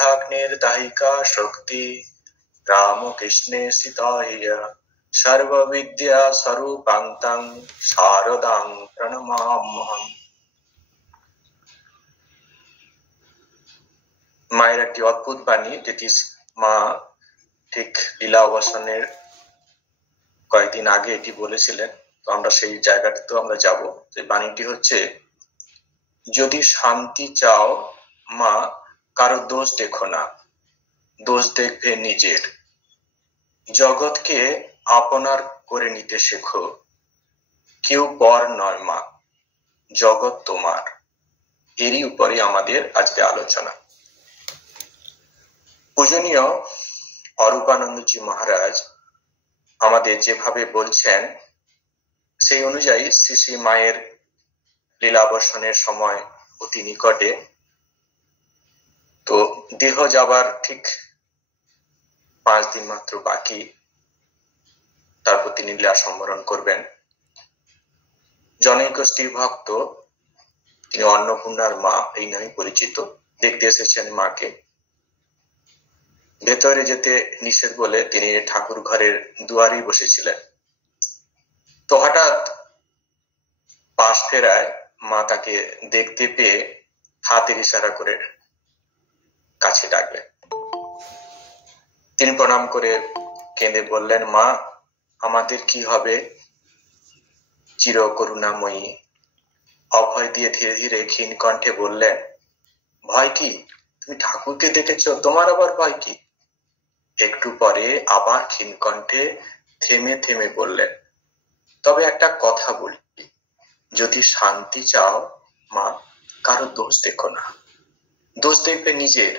दाहिका शक्ति रामकृष्णे सीता सर्वविद्या स्वरूपान्तं शारदां प्रणमाम्यहम्। মায়ের একটি অদ্ভুত বাণী, যেটি মা ঠিক লীলা অবসানের কয়েকদিন আগে এটি বলেছিলেন। তো আমরা সেই জায়গাটাতেও আমরা যাব। যে বাণীটি হচ্ছে, যদি শান্তি চাও মা কারো দোষ দেখো না, দোষ দেখবে নিজের। জগৎকে আপনার করে নিতে শেখো, কেউ পর নয় মা, জগৎ তোমার। এরই উপরে আমাদের আজকে আলোচনা। পূজনীয় অরূপানন্দজি মহারাজ আমাদের যেভাবে বলছেন, সেই অনুযায়ী শ্রী শ্রী মায়ের লীলাবর্ষণের সময় অতি নিকটে। তো দেহ যাবার ঠিক 5 দিন মাত্র বাকি, তারপর তিনি লীলা সম্বরণ করবেন। জনৈক স্ত্রী ভক্ত, তিনি অন্নপূর্ণার মা এই নামে পরিচিত, দেখতে এসেছেন মাকে। ভেতরে যেতে নিষেধ বলে তিনি ঠাকুর ঘরের দুয়ারেই বসেছিলেন। তো হঠাৎ পাশ ফেরায় মা তাকে দেখতে পেয়ে হাতের ইশারা করে কাছে ডাকলেন। তিনি প্রণাম করে কেঁদে বললেন, মা আমাদের কি হবে? চির করুণাময়ী অভয় দিয়ে ধীরে ধীরে ক্ষীণ কণ্ঠে বললেন, ভয় কি? তুমি ঠাকুরকে দেখেছ, তোমার আবার ভয় কি? একটু পরে আবার ক্ষীণ কণ্ঠে থেমে থেমে বললেন, তবে একটা কথা বলি, যদি শান্তি চাও মা কারো দোষ দেখো না, দোষ দেখবে নিজের।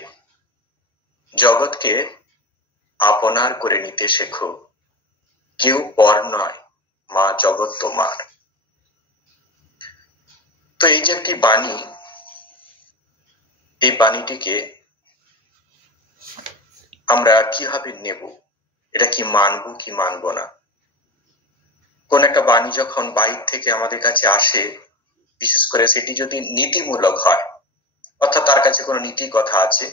জগৎকে আপনার করে নিতে শেখো, কেউ পর নয় মা, জগৎ তোমার। তো এই যে একটি বাণী, এই বাণীটিকে আমরা কিভাবে নেব? এটা কি মানবো কি মানবো না? কোন একটা বাণী যখন বাহির থেকে আমাদের কাছে আসে, বিশেষ করে সেটি যদি নীতিমূলক হয়, অর্থাৎ তার কাছে কোনো নীতি কথা আছে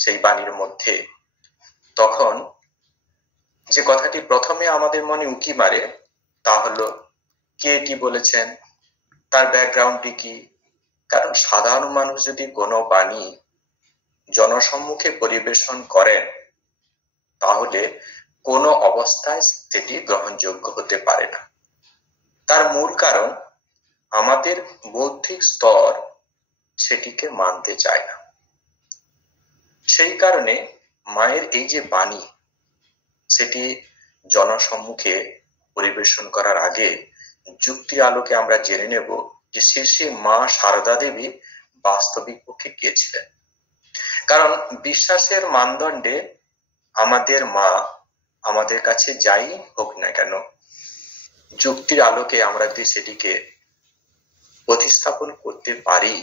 সেই বাণীর মধ্যে, তখন যে কথাটি প্রথমে আমাদের মনে উকি মারে তা হলো, কে এটি বলেছেন, তার ব্যাকগ্রাউন্ডটি কি। কারণ সাধারণ মানুষ যদি কোনো বাণী জনসম্মুখে পরিবেশন করেন, তাহলে কোনো অবস্থায় সেটি গ্রহণযোগ্য হতে পারে না। তার মূল কারণ আমাদের বৌদ্ধিক স্তর সেটিকে মানতে চায় না। সেই কারণে মায়ের এই যে বাণী, সেটি জনসম্মুখে পরিবেশন করার আগে যুক্তির আলোকে আমরা জেনে নেব যে শ্রী মা সারদা দেবী বাস্তবিক পক্ষে কে ছিলেন। কারণ বিশ্বাসের মানদণ্ডে আমাদের মা আমাদের কাছে যাই হোক না কেন, যুক্তির আলোকে আমরা যদি সেটিকে প্রতিস্থাপন করতে পারি,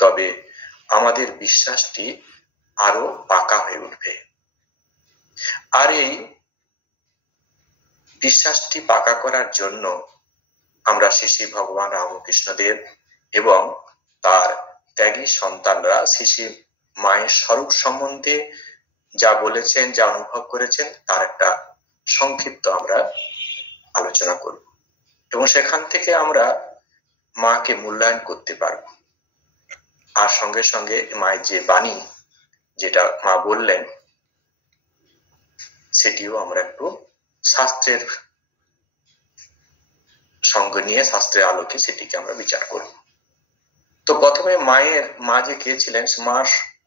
তবে আমাদের বিশ্বাসটি আরো পাকা হয়ে উঠবে। আর এই বিশ্বাসটি পাকা করার জন্য আমরা শ্রী শ্রী ভগবান রামকৃষ্ণদেব এবং তার ত্যাগী সন্তানরা শ্রী শ্রী মায়ের স্বরূপ সম্বন্ধে যা বলেছেন, যা অনুভব করেছেন, তার একটা সংক্ষিপ্ত আমরা আলোচনা করব এবং সেখান থেকে আমরা মাকে মূল্যায়ন করতে পারব। আর সঙ্গে সঙ্গে মায়ের যে বাণী, যেটা মা বললেন, সেটিও আমরা একটু শাস্ত্রের সঙ্গ নিয়ে, শাস্ত্রের আলোকে সেটিকে আমরা বিচার করব। তো প্রথমে মা যে কে ছিলেন,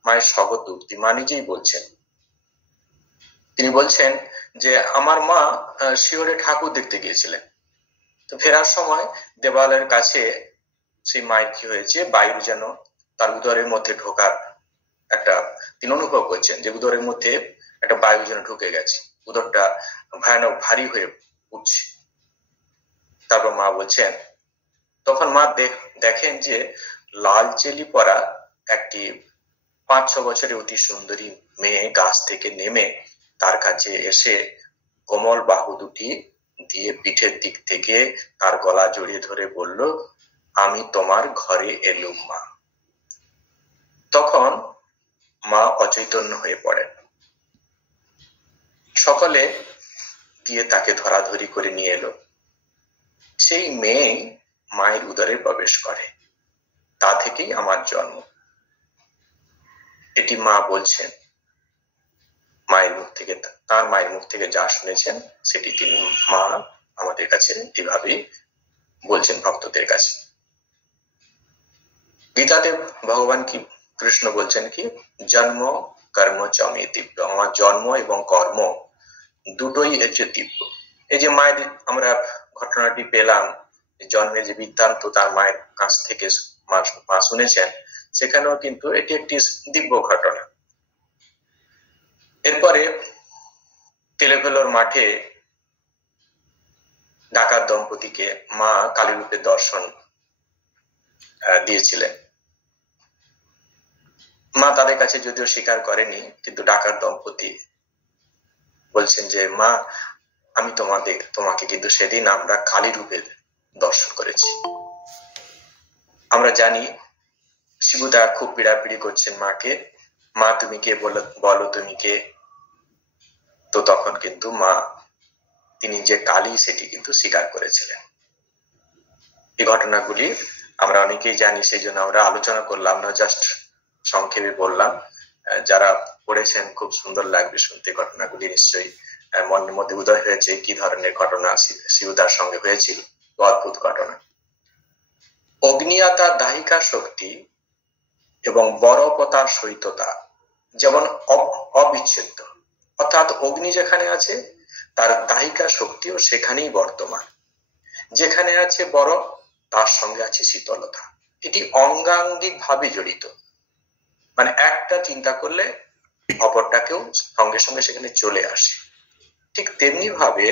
মায়ের স্বগত উক্তি মা নিজেই বলছেন। তিনি বলছেন যে আমার মা শিওরে ঠাকুর দেখতে গিয়েছিলেন। তো ফেরার সময় দেওয়ালের কাছে সেই মায়ের কি হয়েছে, বায়ু যেন তার উদরের মধ্যে ঢোকার একটা, তিনি অনুভব করছেন যে উদরের মধ্যে একটা বায়ু যেন ঢুকে গেছে, উদরটা ভয়ানক ভারী হয়ে উঠছে। তারপর মা বলছেন, তখন মা দেখেন যে লাল চেলি পরা একটি 5-6 বছরের অতি সুন্দরী মেয়ে গাছ থেকে নেমে তার কাছে এসে কোমল বাহু দুটি দিয়ে পিঠের দিক থেকে তার গলা জড়িয়ে ধরে বলল, আমি তোমার ঘরে এলুম মা। তখন অচৈতন্য হয়ে পড়েন। সকলে গিয়ে তাকে ধরাধরি করে নিয়ে এলো। সেই মেয়ে মায়ের উদরে প্রবেশ করে, তা থেকেই আমার জন্ম। এটি মা বলছেন, মায়ের মুখ থেকে, তার মায়ের মুখ থেকে যা শুনেছেন সেটি তিনি মা আমাদের কাছে এভাবেই বলছেন ভক্তদের কাছে। গীতাতে ভগবান কি কৃষ্ণ বলছেন কি, জন্ম কর্ম চমে দিব্য, আমার জন্ম এবং কর্ম দুটোই হচ্ছে দিব্য। এই যে মায়ের আমরা ঘটনাটি পেলাম, জন্মের যে বৃত্তান্ত তার মায়ের কাছ থেকে মা শুনেছেন, সেখানেও কিন্তু এটি একটি দিব্য ঘটনা। এরপরে তেলেভেলোর মাঠে ডাকাত দম্পতিকে মা কালী রূপে দর্শন দিয়েছিলেন। মা তাদের কাছে যদিও স্বীকার করেনি, কিন্তু ডাকাত দম্পতি বলছেন যে মা, আমি তোমাকে কিন্তু সেদিন আমরা কালী রূপে দর্শন করেছি। আমরা জানি শিবুদা খুব পীড়াপিড়ি করছেন মাকে, মা তুমি কে, বলো তুমি কে। তো তখন কিন্তু মা তিনি যে কালী সেটি কিন্তু স্বীকার করেছিলেন। এই ঘটনাগুলি আমরা অনেকেই জানি, সেই জন্য আমরা আলোচনা করলাম না, জাস্ট সংক্ষেপে বললাম। যারা পড়েছেন খুব সুন্দর লাগবে শুনতে ঘটনাগুলি, নিশ্চয়ই মনের মধ্যে উদয় হয়েছে কি ধরনের ঘটনা শিবুদার সঙ্গে হয়েছিল। অদ্ভুত ঘটনা। অগ্নিয়াতা দাহিকা শক্তি এবং বরফতার সহিততা যেমন অবিচ্ছেদ্য, অর্থাৎ অগ্নি যেখানে আছে তার দাহিকা শক্তিও সেখানেই বর্তমান। যেখানে আছে বরফ তার সঙ্গে আছে শীতলতা। এটি অঙ্গাঙ্গিক ভাবে জড়িত, মানে একটা চিন্তা করলে অপরটাকেও সঙ্গে সঙ্গে সেখানে চলে আসে। ঠিক তেমনি ভাবে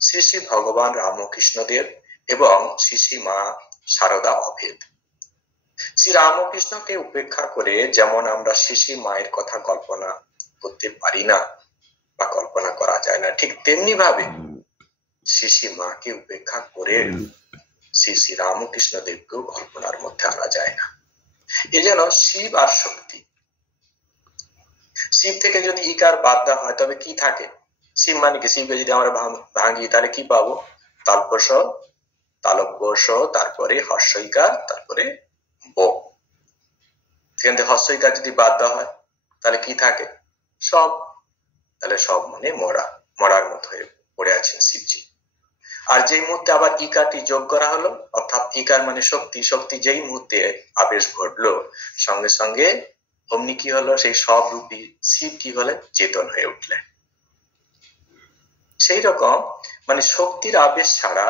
শ্রী শ্রী ভগবান রামকৃষ্ণদেব এবং শ্রী শ্রী মা শারদা অভেদ। শ্রী রামকৃষ্ণকে উপেক্ষা করে যেমন আমরা শ্রী শ্রী মায়ের কথা কল্পনা করতে পারি না বা কল্পনা করা যায় না, ঠিক তেমনি ভাবে শ্রী শ্রী মাকে উপেক্ষা করে শ্রী শ্রী রামকৃষ্ণ দেবকেও কল্পনার মধ্যে আনা যায় না। এ যেন শিব আর শক্তি। শিব থেকে যদি ইকার বাদ দেওয়া হয় তবে কি থাকে? শিব মানে কি? শিবকে যদি আমরা ভাঙি তাহলে কি পাবো? তালব্য তালব্য, তারপরে হর্ষইকার, তারপরে ব। সেখান থেকে হর্ষইকার যদি বাদ দেওয়া হয় তাহলে কি থাকে? সব। তাহলে সব মানে মরার মতো হয়ে পড়ে আছেন শিবজি। আর যেই মুহূর্তে আবার ইকারটি যোগ করা হলো, অর্থাৎ ইকার মানে শক্তি, শক্তি যেই মুহূর্তে আবেশ ঘটলো সঙ্গে সঙ্গে অমনি কি হলো, সেই সব রূপী শিব কি হলেন? চেতন হয়ে উঠলেন। সেই রকম মানে শক্তির আবেশ ছাড়া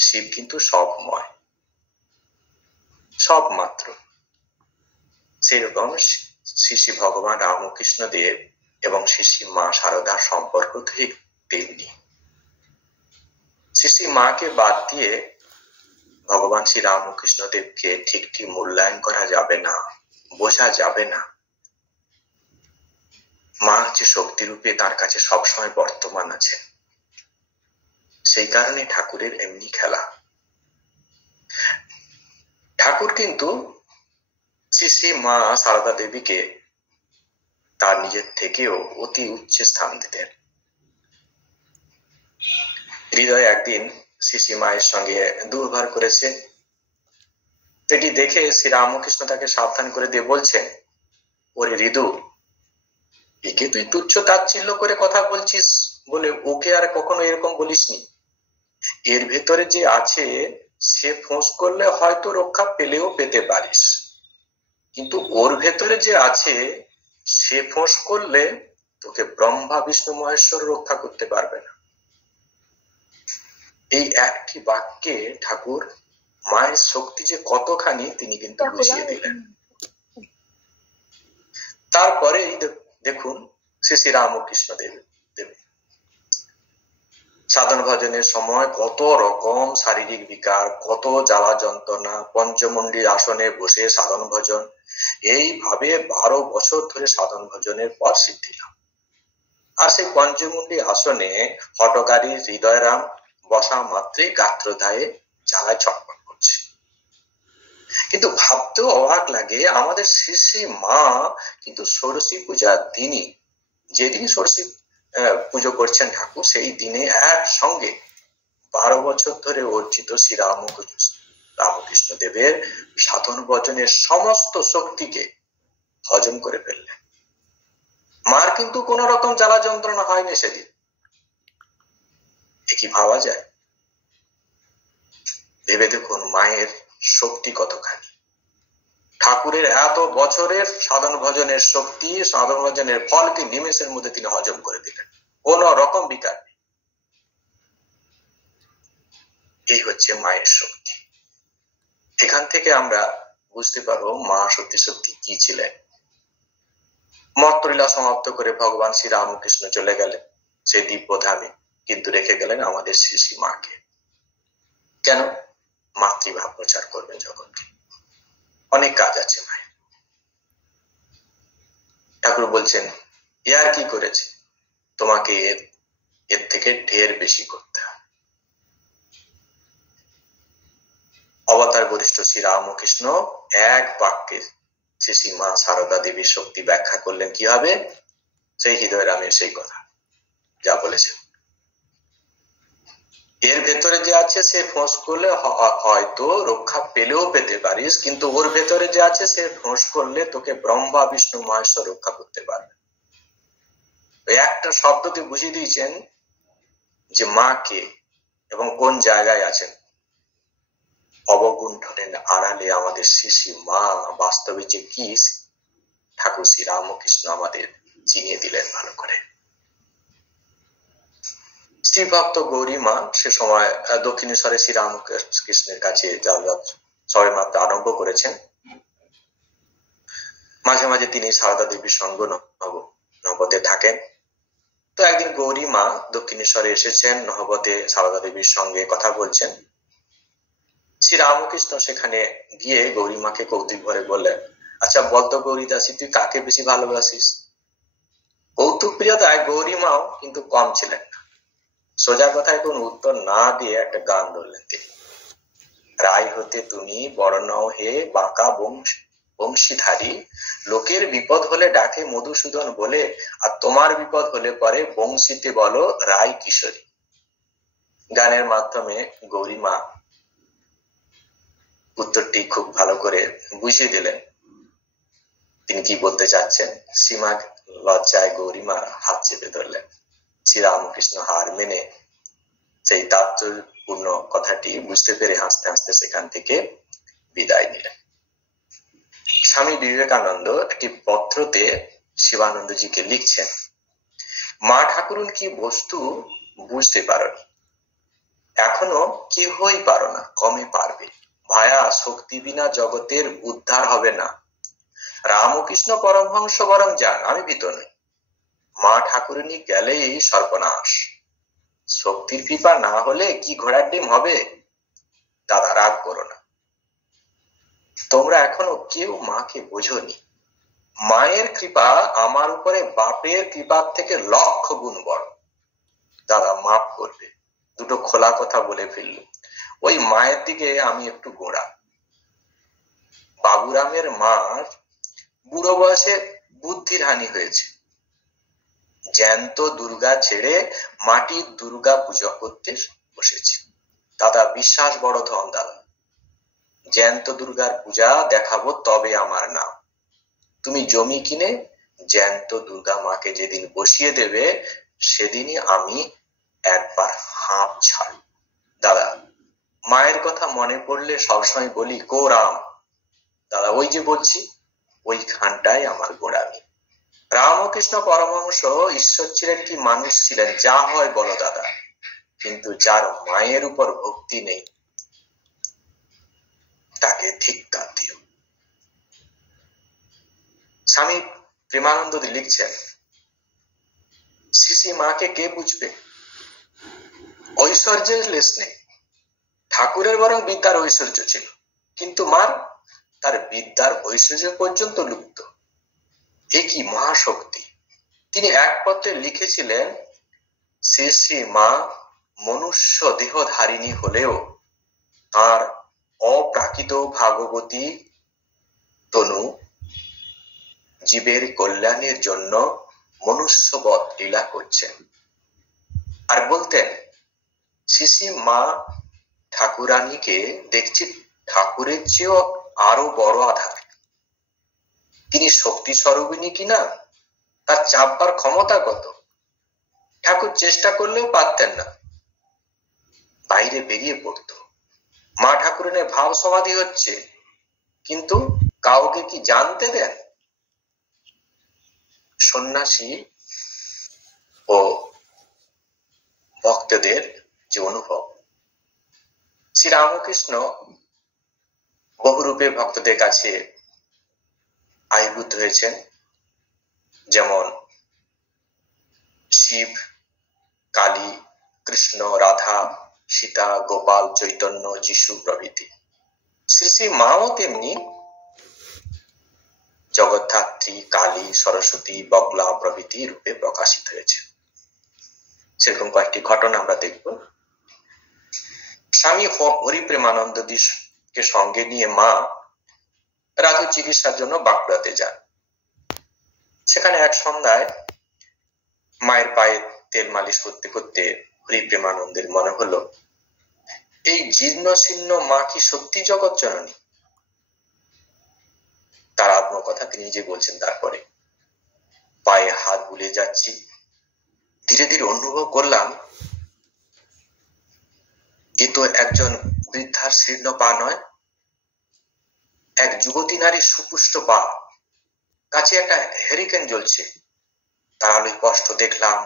শিব কিন্তু সবময়, সব মাত্র। সেই রকম শ্রী শ্রী ভগবান রামকৃষ্ণ দেব এবং শ্রী শ্রী মা শারদার সম্পর্ক ঠিক তেমনি। শ্রী শ্রী মাকে বাদ দিয়ে ভগবান শ্রী রামকৃষ্ণ দেবকে ঠিক মূল্যায়ন করা যাবে না, বোঝা যাবে না। মা হচ্ছে শক্তিরূপে তার কাছে সবসময় বর্তমান আছে। সেই কারণে ঠাকুরের এমনি খেলা। ঠাকুর কিন্তু শ্রী শ্রী মা শারদা দেবীকে তার নিজের থেকেও অতি উচ্চ স্থান দিতেন। হৃদয় একদিন শ্রী শ্রী মায়ের সঙ্গে দুর্ভার করেছে, এটি দেখে শ্রী রামকৃষ্ণ তাকে সাবধান করে দিয়ে বলছেন, ওরে হৃদু, একে তুই তুচ্ছ তাচ্ছিল্য করে কথা বলছিস বলে ওকে আর কখনো এরকম বলিসনি। এর ভেতরে যে আছে সে ফোঁস করলে হয়তো রক্ষা পেলেও পেতে পারিস, কিন্তু ওর ভেতরে যে আছে সে ফোঁস করলে তোকে ব্রহ্মা বিষ্ণু মহেশ্বর রক্ষা করতে পারবে না। এই একটি বাক্যে ঠাকুর মায়ের শক্তি যে কতখানি তিনি কিন্তু বুঝিয়ে দিলেন। তারপরে দেখুন শ্রী শ্রী রামকৃষ্ণ দেব সাধন ভজনের সময় কত রকম শারীরিক বিকার, কত জ্বালা যন্ত্রণা, পঞ্চমুণ্ডী আসনে বসে সাধন ভজন, এইভাবে 12 বছর ধরে সাধন ভজনের পর সিদ্ধি লাভ। আর সেই পঞ্চমুণ্ডী আসনে হঠকারী হৃদয়রাম বসা মাত্রই গাত্রদায়ে জ্বালায় ছটফট করছে। কিন্তু ভাবতেও অবাক লাগে, আমাদের শ্রী শ্রী মা কিন্তু ষোড়শী পূজার দিনই, যেদিন ষোড়শী পুজো করছেন ঠাকুর, সেই দিনে একসঙ্গে 12 বছর ধরে অর্জিত শ্রী রামকৃষ্ণ দেবের সাধন ভজনের সমস্ত শক্তিকে হজম করে ফেললেন। মার কিন্তু কোন রকম জ্বালা যন্ত্রণা হয়নি সেদিন। কি ভাবা যায়? ভেবে দেখুন মায়ের শক্তি কতখানি। ঠাকুরের এত বছরের সাধন ভজনের শক্তি, সাধন ভজনের ফলকে নিমেষের মধ্যে তিনি হজম করে দিলেন, কোন রকম বিকার নেই। এই হচ্ছে মায়ের শক্তি। এখান থেকে আমরা বুঝতে পারবো মা সত্যি সত্যি কি ছিলেন। মর্তলীলা সমাপ্ত করে ভগবান শ্রী রামকৃষ্ণ চলে গেলেন সেই দিব্য ধামে, কিন্তু রেখে গেলেন আমাদের শ্রী শ্রী মাকে। কেন? মাতৃভাব প্রচার করবেন জগৎকে। অনেক কাজ আছে মায়ের। ঠাকুর বলছেন এ আর কি করেছে, তোমাকে এর থেকে ঢের বেশি করতে হবে। অবতার বরিষ্ঠ শ্রী রামকৃষ্ণ এক বাক্যে শ্রী শ্রী মা সারদা দেবীর শক্তি ব্যাখ্যা করলেন কি হবে, সেই হৃদয় রামের সেই কথা যা বলেছেন। এর ভেতরে যে আছে সে ফোঁস করলে হয়তো রক্ষা পেলেও পেতে পারিস, কিন্তু ওর ভেতরে যে আছে সে ফোঁস করলে তোকে ব্রহ্মা বিষ্ণু মহেশ্বর রক্ষা করতে পারবে। একটা শব্দতে বুঝিয়ে দিয়েছেন যে মা কে এবং কোন জায়গায় আছেন। অবগুণ্ঠনের আড়ালে আমাদের শ্রী শ্রী মা বাস্তবে যে কি, ঠাকুর শ্রী রামকৃষ্ণ আমাদের চিনিয়ে দিলেন ভালো করে। শ্রীভক্ত গৌরী মা সে সময় দক্ষিণেশ্বরে শ্রী রামকৃষ্ণের কাছে সবে মাত্র আরম্ভ করেছেন। মাঝে মাঝে তিনি সারদা দেবীর সঙ্গ নহবতে থাকেন। তো একদিন গৌরী মা দক্ষিণেশ্বরে এসেছেন, নহবতে সারদা দেবীর সঙ্গে কথা বলছেন। শ্রী রামকৃষ্ণ সেখানে গিয়ে গৌরী মাকে কৌতুক ভরে বললেন, আচ্ছা বলতো গৌরী দাসী, তুই কাকে বেশি ভালোবাসিস? কৌতুক প্রিয়তায় গৌরী মাও কিন্তু কম ছিলেন না। সোজা কথায় কোন উত্তর না দিয়ে একটা গান ধরলেন তিনি। রায় হতে তুমি বড় নও হে বাঁকা বংশীধারী, লোকের বিপদ হলে ডাকে মধুসূদন বলে, আর তোমার বিপদ হলে পরে বংশীতে বলো রায় কিশোরী। গানের মাধ্যমে গৌরী মা উত্তরটি খুব ভালো করে বুঝিয়ে দিলেন তিনি কি বলতে চাচ্ছেন। সীমা লজ্জায় গৌরীমা হাত চেপে ধরলেন। শ্রী রামকৃষ্ণ হার মেনে সেই তাৎপর্যপূর্ণ কথাটি বুঝতে পেরে হাসতে হাসতে সেখান থেকে বিদায় নিলেন। স্বামী বিবেকানন্দ একটি পত্রতে শিবানন্দজিকে লিখছেন, মা ঠাকুরুন কি বস্তু বুঝতে পারোনি, এখনো কেহই পারো না, কমে পারবে। ভায়া শক্তি বিনা জগতের উদ্ধার হবে না। রামকৃষ্ণ পরমহংস বরং যান, আমি ভীত নই। মা ঠাকুরুনি গেলেই সর্বনাশ। শক্তির কৃপা না হলে কি ঘোড়ার ডিম হবে? দাদা রাগ করো না, তোমরা এখনো কেউ মাকে বোঝনি। মায়ের কৃপা আমার উপরে বাপের কৃপার থেকে লক্ষ গুণ বড়। দাদা মাফ করবে, দুটো খোলা কথা বলে ফেলল। ওই মায়ের দিকে আমি একটু গোড়া। বাবুরামের মার বুড়ো বয়সে বুদ্ধির হানি হয়েছে। জ্যান্ত দুর্গা ছেড়ে মাটির দুর্গা পূজা করতে বসেছে। দাদা বিশ্বাস বড় ধন দাদা, জ্যান্ত দুর্গার পূজা দেখাবো তবে আমার নাম। তুমি জমি কিনে জ্যান্ত দুর্গা মাকে যেদিন বসিয়ে দেবে সেদিনই আমি একবার হাঁপ ছাড়ব। দাদা মায়ের কথা মনে পড়লে সবসময় বলি গো রাম। দাদা ওই যে বলছি, ওইখানটাই আমার গোড়ামি। রামকৃষ্ণ পরমহংস ঈশ্বর ছিলেন কি মানুষ ছিলেন, যা হয় বলো দাদা, কিন্তু যার মায়ের উপর ভক্তি নেই তাকে ধিক্কার দিও। স্বামী প্রেমানন্দ লিখছেন, শ্রী মাকে কে বুঝবে? ঐশ্বর্যের লেশ নেই। ঠাকুরের বরং বিদ্যার ঐশ্বর্য ছিল, কিন্তু মার তার বিদ্যার ঐশ্বর্য পর্যন্ত লুপ্ত। এ কি মহাশক্তি! তিনি এক পত্রে লিখেছিলেন, শ্রী শ্রী মা মনুষ্য দেহধারিণী হলেও তার অপ্রাকৃত ভাগবতী তনু জীবের কল্যাণের জন্য মনুষ্যবৎ লীলা করছেন। আর বলতেন, শ্রী মা ঠাকুরানীকে দেখছি ঠাকুরের চেয়েও আরো বড় আধার। তিনি শক্তি স্বরূপিণী কিনা তার চাপবার ক্ষমতা কত, ঠাকুর চেষ্টা করলেও পারতেন না, বাইরে বেরিয়ে পড়ত। মা ঠাকুরানীর ভাব সমাধি হচ্ছে, কিন্তু কাউকে কি জানতে দেন? সন্ন্যাসী ও ভক্তদের যে অনুভব, শ্রী রামকৃষ্ণ বহুরূপে ভক্তদের কাছে আবির্ভূত হয়েছেন, যেমন শিব, কালী, কৃষ্ণ, রাধা, সীতা, গোপাল, চৈতন্য, যিশু প্রভৃতি। শ্রী শ্রী মাও তেমনি জগদ্ধাত্রী, কালী, সরস্বতী, বগলা প্রভৃতি রূপে প্রকাশিত হয়েছে। সেরকম কয়েকটি ঘটনা আমরা দেখব। স্বামী হরিপ্রেমানন্দকে সঙ্গে নিয়ে মা রাধুর চিকিৎসার জন্য বাঁকুড়াতে যান। সেখানে এক সন্ধ্যায় মায়ের পায়ে তেল মালিশ করতে করতে হরিপ্রেমানন্দের মনে হলো, এই জীর্ণ শীর্ণ মা কি সত্যি জগৎ জননী? তার আত্মকথা তিনি নিজে বলছেন। তারপরে পায়ে হাত বুলে যাচ্ছি, ধীরে ধীরে অনুভব করলাম এ তো একজন বৃদ্ধার শীর্ণ পা নয়, এক যুবতী নারীর সুপুষ্ট পা, কাছে একটা হেরিকেন জ্বলছে। তার আলোয় স্পষ্ট দেখলাম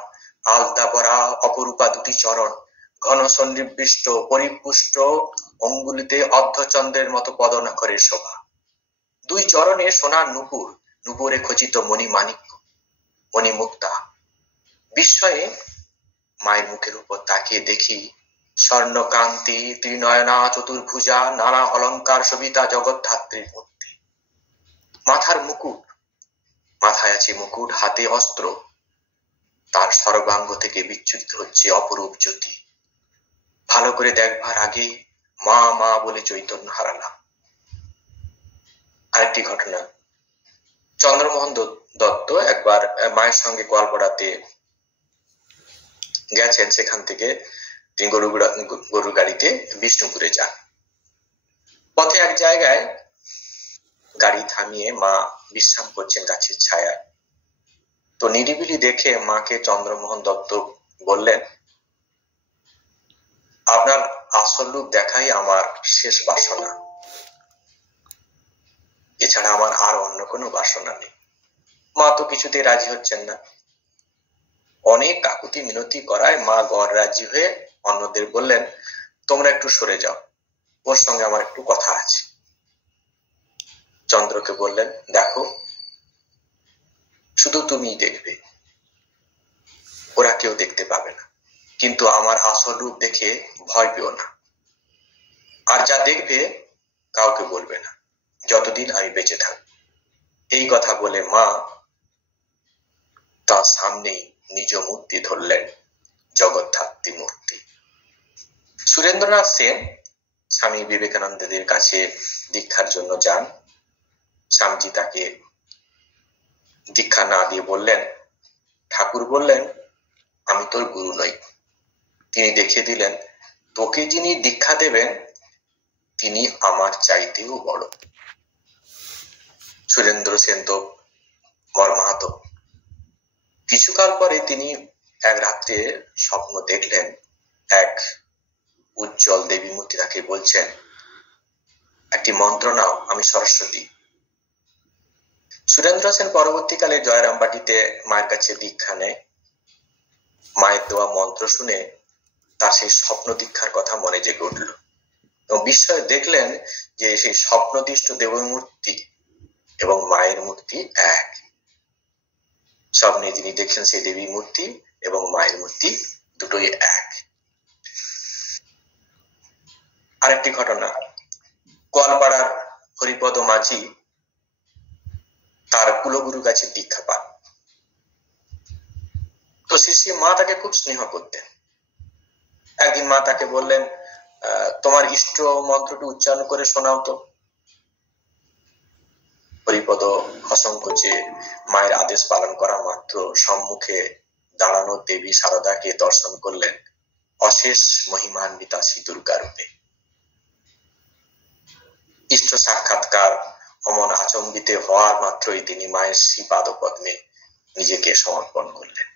আলতা পরা অপরূপা দুটি চরণ, ঘন সন্নিবিষ্ট পরিপুষ্ট অঙ্গুলিতে অর্ধচন্দ্রের মতো পদনাখরের শোভা। দুই চরণে সোনার নুপুর, নুপুরে খচিত মণিমাণিক্য, মণিমুক্তা। বিস্ময়ে মায়ের মুখের উপর তাকিয়ে দেখি স্বর্ণকান্তি, ত্রিনয়না, চতুর্ভুজা, নানা অলঙ্কার শোভিতা জগদ্ধাত্রীর মূর্তি। মাথার মুকুট, মাথায় আছে মুকুট, হাতে অস্ত্র, তার সর্বাঙ্গ থেকে বিচ্ছুরিত হচ্ছে অপরূপ জ্যোতি। ভালো করে দেখবার আগেই মা মা বলে চৈতন্য হারালাম। আরেকটি ঘটনা, চন্দ্রমোহন দত্ত একবার মায়ের সঙ্গে গোয়ালপাড়াতে গেছেন, সেখান থেকে তিনি গরুর গাড়িতে বিষ্ণুপুরে যান। পথে এক জায়গায় গাড়ি থামিয়ে মা বিশ্রাম করছেন গাছের ছায়ায়। তো নিরিবিলি দেখে মাকে চন্দ্রমোহন দত্ত বললেন, আপনার আসল রূপ দেখাই আমার শেষ বাসনা, এছাড়া আমার আর অন্য কোনো বাসনা নেই। মা তো কিছুতেই রাজি হচ্ছেন না। অনেক কাকুতি মিনতি করায় মা গড় রাজি হয়ে অন্যদের বললেন, তোমরা একটু সরে যাও, ওর সঙ্গে আমার একটু কথা আছে। চন্দ্রকে বললেন, দেখো, শুধু তুমিই দেখবে, ওরা কেউ দেখতে পাবে না, কিন্তু আমার আসল রূপ দেখে ভয় পেও না, আর যা দেখবে কাউকে বলবে না, যতদিন আমি বেঁচে থাকব। এই কথা বলে মা তার সামনেই নিজ মূর্তি ধরলেন, জগদ্ধাত্রী মূর্তি। সুরেন্দ্রনাথ সেন স্বামী বিবেকানন্দের কাছে দীক্ষার জন্য যান। স্বামীজি তাকে দীক্ষা না দিয়ে বললেন, ঠাকুর বললেন আমি তোর গুরু নই। তিনি দেখিয়ে দিলেন, তোকে যিনি দীক্ষা দেবেন তিনি আমার চাইতেও বড়। সুরেন্দ্র সেন তো মর্মাহত। কিছুকাল পরে তিনি এক রাত্রে স্বপ্ন দেখলেন, এক উজ্জ্বল দেবী মূর্তি তাকে বলছেন, একটি মন্ত্র নাও, আমি সরস্বতী। সুরেন্দ্র সেন পরবর্তীকালে জয়রামবাটিতে মায়ের কাছে দীক্ষা নেয়। মায়ের দেওয়া মন্ত্র শুনে তার সেই স্বপ্ন দীক্ষার কথা মনে জেগে উঠল এবং বিস্ময়ে দেখলেন যে সেই স্বপ্নদিষ্ট দেবমূর্তি এবং মায়ের মূর্তি এক। স্বপ্নে তিনি দেখছেন সেই দেবী মূর্তি এবং মায়ের মূর্তি দুটোই এক। আরেকটি ঘটনা, গোয়ালপাড়ার হরিপদ মাঝি তার কুলগুরু কাছে দীক্ষা পান। তো শ্রী মা তাকে খুব স্নেহ করতেন। একদিন মা তাকে বললেন, তোমার ইষ্ট মন্ত্রটি উচ্চারণ করে শোনাও তো। হরিপদ অসংকোচে মায়ের আদেশ পালন করা মাত্র সম্মুখে দাঁড়ানো দেবী সারদাকে দর্শন করলেন অশেষ মহিমান্বিতা শ্রী দুর্গা রূপে। ইষ্ট সাক্ষাৎকার অমন আচম্বিতে হওয়ার মাত্রই তিনি মায়ের শ্রী পাদপদ্মে নিজেকে সমর্পণ করলেন।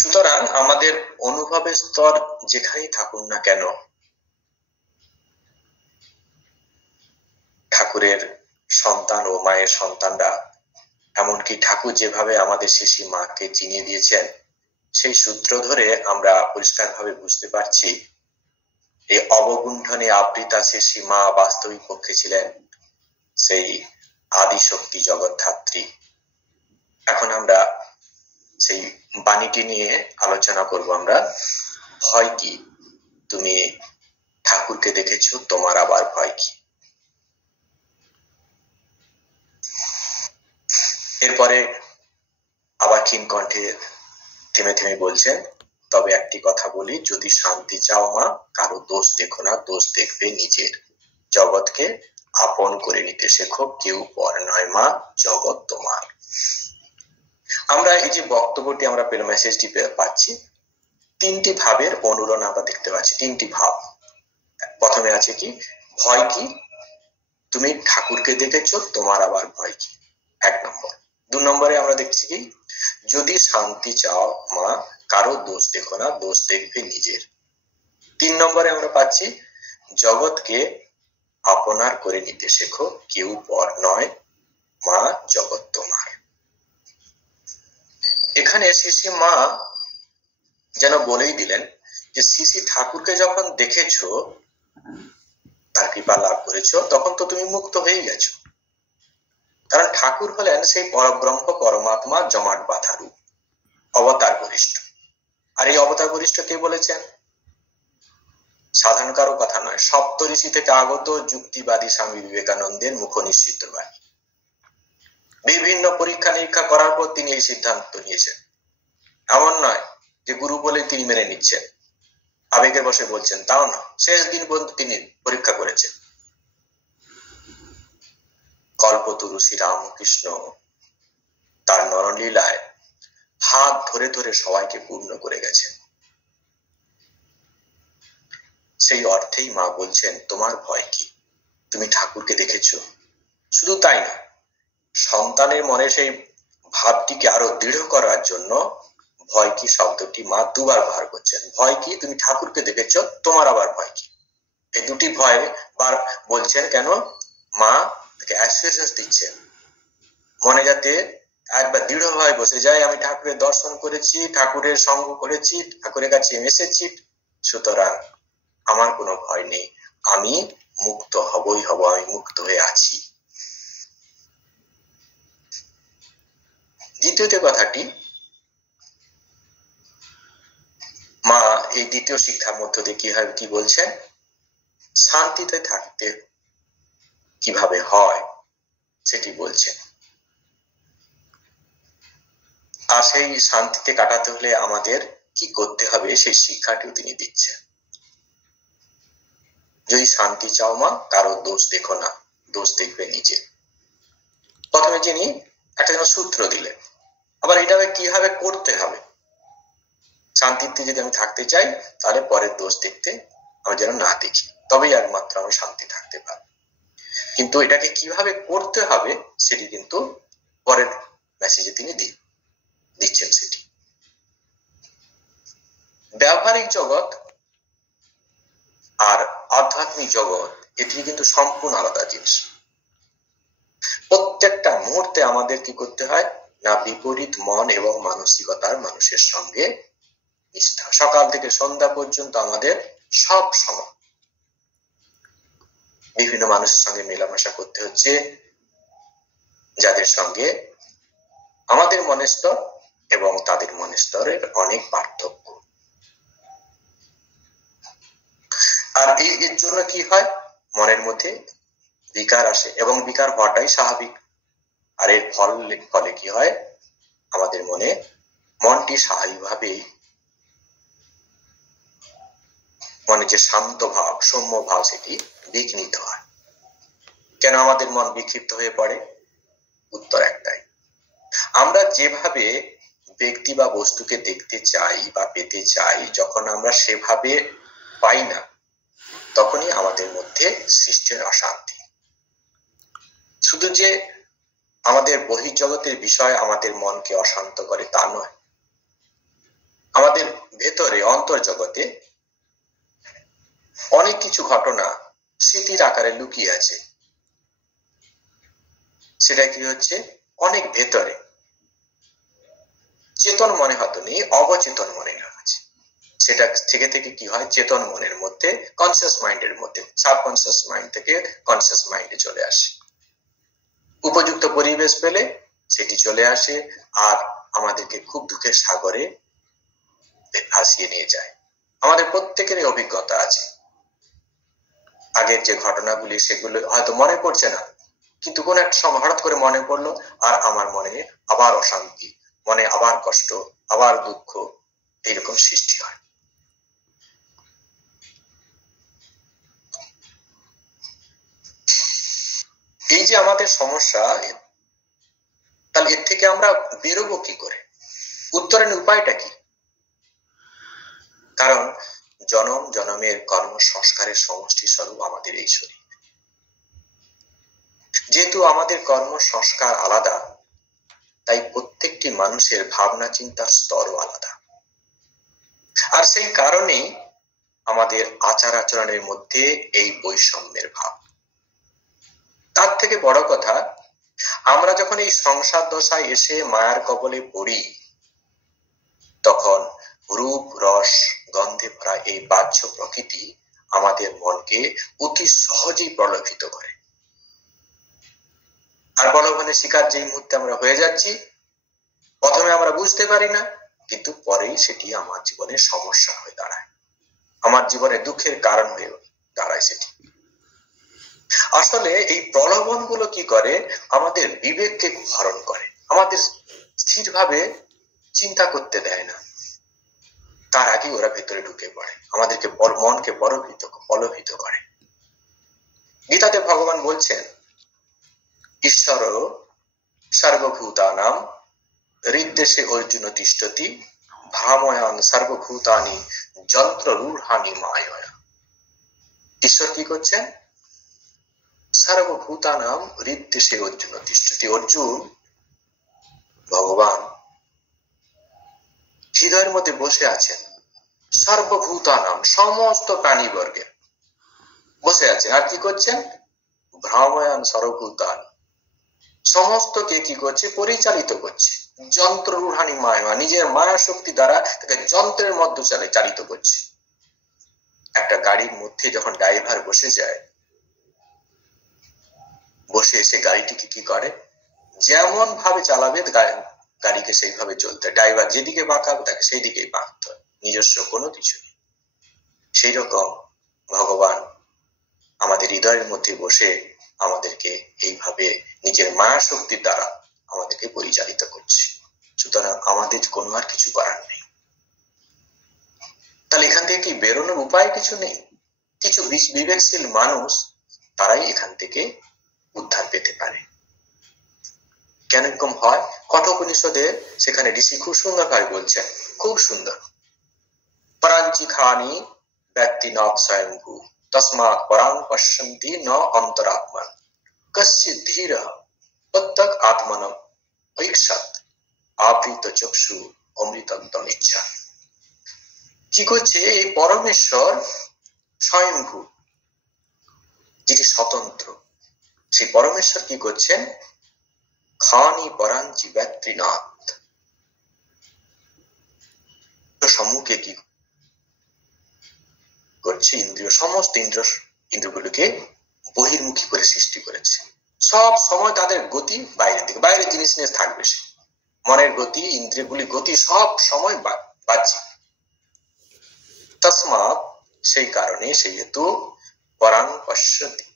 সুতরাং আমাদের অনুভবের স্তর যেখানেই থাকুন না কেন, ঠাকুরের সন্তান ও মায়ের সন্তানরা, এমনকি ঠাকুর যেভাবে আমাদের শিশি মাকে চিনিয়ে দিয়েছেন, সেই সূত্র ধরে আমরা পরিষ্কারভাবে বুঝতে পারছি এই অবগুণ্ঠনে আবৃতা শিশি মা বাস্তবিক পক্ষে ছিলেন সেই আদিশক্তি জগৎধাত্রী। এখন আমরা সেই বাণীটি নিয়ে আলোচনা করব। আমরা, ভয় কি? তুমি ঠাকুরকে দেখেছো, তোমার আবার ভয় কি? এরপরে আবার ক্ষীণ কণ্ঠে থেমে থেমে বলছেন, তবে একটি কথা বলি, যদি শান্তি চাও মা, কারো দোষ দেখো না, দোষ দেখবে নিজের। জগৎকে আপন করে নিতে শেখো, কেউ পর নয় মা, জগৎ তোমার। আমরা এই যে বক্তব্যটি আমরা মেসেজটি পাচ্ছি, তিনটি ভাবের অনুরণ আমরা দেখতে পাচ্ছি, তিনটি ভাব। প্রথমে আছে কি? ভয় কি? তুমি ঠাকুরকে দেখেছো, তোমার আবার ভয় কি? 1 নম্বর। 2 নম্বরে আমরা দেখছি কি? যদি শান্তি চাও মা, কারো দোষ দেখো না, দোষ দেখবে নিজের। 3 নম্বরে আমরা পাচ্ছি, জগৎকে আপনার করে নিতে শেখো, কেউ পর নয় মা, জগৎ তোমার। এখানে শিশি মা যেন বলেই দিলেন যে শিশি ঠাকুরকে যখন দেখেছো, তার কৃপা লাভ করেছো, তখন তো তুমি মুক্ত হয়ে গেছো। কারণ ঠাকুর হলেন সেই পরব্রহ্ম পরমাত্মা জমাট বাঁধা রূপ, অবতার বরিষ্ঠ। আর এই অবতার বরিষ্ঠ কে বলেছেন? সাধারণ কারো কথা নয়, সপ্তঋষি থেকে আগত যুক্তিবাদী স্বামী বিবেকানন্দের মুখ নিঃসৃত বাণী। বিভিন্ন পরীক্ষা নিরীক্ষা করার পর তিনি এই সিদ্ধান্ত নিয়েছেন। এমন নয় যে গুরু বলে তিনি মেনে নিচ্ছেন, আবেগের বশে বলছেন, তাও না। শেষ দিন পর্যন্ত তিনি পরীক্ষা করেছেন। কল্পতরু শ্রী রামকৃষ্ণ তার নরলীলায় হাত ধরে ধরে সবাইকে পূর্ণ করে গেছেন। সেই অর্থেই মা বলছেন, তোমার ভয় কি? তুমি ঠাকুরকে দেখেছো। শুধু তাই না, সন্তানের মনে সেই ভাবটিকে আরো দৃঢ় করার জন্য ভয় কি শব্দটি মা দুবার ব্যবহার করছেন। ভয় কি? তুমি ঠাকুরকে দেখেছো, তোমার আবার ভয় কি? এই দুটি ভয় বার বলছেন কেন? মা তাকে অ্যাসুরেন্স দিচ্ছেন, মনে যাতে একবার দৃঢ়ভাবে বসে যায়, আমি ঠাকুরের দর্শন করেছি, ঠাকুরের সঙ্গ করেছি, ঠাকুরের কাছে এসেছি, সুতরাং আমার কোনো ভয় নেই, আমি মুক্ত হবই হব, আমি মুক্ত হয়ে আছি। দ্বিতীয়ত কথাটি, মা এই দ্বিতীয় শিক্ষার মধ্য দিয়ে কি বলছেন? শান্তিতে থাকতে কিভাবে হয় সেটি বলছেন। আর সেই শান্তিতে কাটাতে হলে আমাদের কি করতে হবে সেই শিক্ষাটিও তিনি দিচ্ছেন। যদি শান্তি চাও মা, কারো দোষ দেখো না, দোষ দেখবে নিজে। প্রথমে যিনি একটা সূত্র দিলেন, আবার এটাকে কিভাবে করতে হবে। শান্তিতে যদি আমি থাকতে চাই, তাহলে পরের দোষ দেখতে আমি যেন না দেখি, তবেই একমাত্র আমি শান্তি থাকতে পারবো। কিন্তু এটাকে কিভাবে করতে হবে সেটি কিন্তু পরের মেসেজে তিনি দিচ্ছেন। সেটি ব্যবহারিক জগৎ আর আধ্যাত্মিক জগৎ, এটি কিন্তু সম্পূর্ণ আলাদা জিনিস। প্রত্যেকটা মুহূর্তে আমাদের কি করতে হয় না, বিপরীত মন এবং মানসিকতার মানুষের সঙ্গে নিষ্ঠা। সকাল থেকে সন্ধ্যা পর্যন্ত আমাদের সব সময় বিভিন্ন মানুষের সঙ্গে মেলামেশা করতে হচ্ছে, যাদের সঙ্গে আমাদের মনের স্তর এবং তাদের মনের স্তরের অনেক পার্থক্য। আর এর জন্য কি হয়, মনের মধ্যে বিকার আসে এবং বিকার হওয়াটাই স্বাভাবিক। আর এর ফলে কি হয়, আমাদের মনটি স্বাভাবিকভাবেই মনে যে শান্ত ভাব, সৌম্য ভাব, সেটি বিঘ্নিত হয়। কেন আমাদের মন বিক্ষিপ্ত হয়ে পড়ে? উত্তর একটাই, আমরা যেভাবে ব্যক্তি বা বস্তুকে দেখতে চাই বা পেতে চাই, যখন আমরা সেভাবে পাই না, তখনই আমাদের মধ্যে সৃষ্টি হয় অশান্তি। শুধু যে আমাদের বহির্জগতের বিষয় আমাদের মনকে অশান্ত করে তা নয়, আমাদের ভেতরে অন্তর্জগতে অনেক কিছু ঘটনা স্মৃতির আকারে লুকিয়ে আছে। সেটা কি হচ্ছে? অনেক ভেতরে, চেতন মনে হয়তো নেই, অবচেতন মনে আছে। সেটা থেকে থেকে কি হয়? চেতন মনের মধ্যে, কনসিয়াস মাইন্ডের মধ্যে, সাবকনসিয়াস মাইন্ড থেকে কনসিয়াস মাইন্ডে চলে আসে। উপযুক্ত পরিবেশ পেলে সেটি চলে আসে আর আমাদেরকে খুব দুঃখের সাগরে ভাসিয়ে নিয়ে যায়। আমাদের প্রত্যেকেরই অভিজ্ঞতা আছে, আগের যে ঘটনাগুলি সেগুলো হয়তো মনে পড়ছে না, কিন্তু কোন একটা সময় হঠাৎ করে মনে পড়লো আর আমার মনে আবার অশান্তি, মনে আবার কষ্ট, আবার দুঃখ, এইরকম সৃষ্টি হয়। এই যে আমাদের সমস্যা, তাহলে এর থেকে আমরা বেরোবো কি করে? উত্তরের উপায়টা কি? কারণ জনম জনমের কর্ম সংস্কারের সমষ্টি স্বরূপ আমাদের এই শরীর। যেহেতু আমাদের কর্ম সংস্কার আলাদা, তাই প্রত্যেকটি মানুষের ভাবনা চিন্তার স্তরও আলাদা। আর সেই কারণেই আমাদের আচার আচরণের মধ্যে এই বৈষম্যের ভাব। তার থেকে বড় কথা, আমরা যখন এই সংসার দশায় এসে মায়ার কবলে পড়ি, তখন রূপ রস গন্ধে ভরা এই বাহ্য প্রকৃতি আমাদের মনকে অতি সহজেই প্রলোভিত করে। আর প্রলোভনের শিকার যেই মুহূর্তে আমরা হয়ে যাচ্ছি, প্রথমে আমরা বুঝতে পারি না, কিন্তু পরেই সেটি আমার জীবনের সমস্যা হয়ে দাঁড়ায়, আমার জীবনে দুঃখের কারণ হয়ে দাঁড়ায় সেটি। আসলে এই প্রলোভন গুলো কি করে? আমাদের বিবেককে হরণ করে, আমাদের স্থিরভাবে চিন্তা করতে দেয় না। তার আগে ওরা ভেতরে ঢুকে পড়ে, আমাদেরকে মনকে প্রলোভিত করে। গীতাতে ভগবান বলছেন, ঈশ্বর সর্বভূতানাং হৃদ্দেশে অর্জুন তিষ্ঠতি ভ্রাময়ান সর্বভূতানি যন্ত্ররূঢ়ানি মায়া। ঈশ্বর কি করছেন? সর্বভূতানাং হৃদ্দেশে অর্জুন তিষ্ঠতি। অর্জুন, ভগবান হৃদয়ের মধ্যে বসে আছেন। সর্বভূতানাম, সমস্ত প্রাণী বর্গের বসে আছেন। আর কি করছেন? ভ্রাময়ান সর্বভূতান, সমস্তকে কি করছে? পরিচালিত করছে। যন্ত্ররূঢ়ানি মায়া, নিজের মায়া শক্তি দ্বারা তাকে যন্ত্রের মধ্যে চালিত করছে। একটা গাড়ির মধ্যে যখন ড্রাইভার বসে যায়, বসে এসে গাড়িটিকে কি করে? যেমন ভাবে চালাবে গাড়িকে সেইভাবে চলতে, ড্রাইভার যেদিকে বাঁকাবে তাকে সেই দিকেই বাঁকতে হয়, নিজস্ব কোনো কিছু নেই। সেই রকম ভগবান আমাদের হৃদয়ের মধ্যে বসে আমাদেরকে এইভাবে নিজের মায়া শক্তির দ্বারা আমাদেরকে পরিচালিত করছে। সুতরাং আমাদের কোনো আর কিছু করার নেই। তাহলে এখান থেকে কি বেরোনোর উপায় কিছু নেই? কিছু বিবেকশীল মানুষ, তারাই এখান থেকে উদ্ধার পেতে পারে। কেন এরকম হয়? কঠোপনিষদে সেখানে ঋষি খুব সুন্দর ভাবে বলছেন, খুব সুন্দর। পরাঞ্চি খানি ব্যক্তি ন স্বয়ংভূ তস্মাৎ পরাং পশ্যন্তি ন অন্তরাত্মা কশ্চিৎ ধীর প্রত্যক আত্মনম ঐক্ষত আবৃত চক্ষু অমৃতন্তম ইচ্ছা। কি করছে? এই পরমেশ্বর স্বয়ংভূ, যিনি স্বতন্ত্র, সেই পরমেশ্বর কি করছেন? খানি পরাঞ্চি ব্যত্রিনাথ, সম্মুখে কি করছে? ইন্দ্রিয়, সমস্ত ইন্দ্রিয়গুলোকে বহির্মুখী করে সৃষ্টি করেছে। সব সময় তাদের গতি বাইরের দিকে, বাইরের জিনিস নিয়ে থাকবে। সে মনের গতি, ইন্দ্রিয়গুলি গতি সব সময় বাহ্যিক। তস্মাৎ, সেই কারণে, সেই হেতু পরাং পশ্যতি,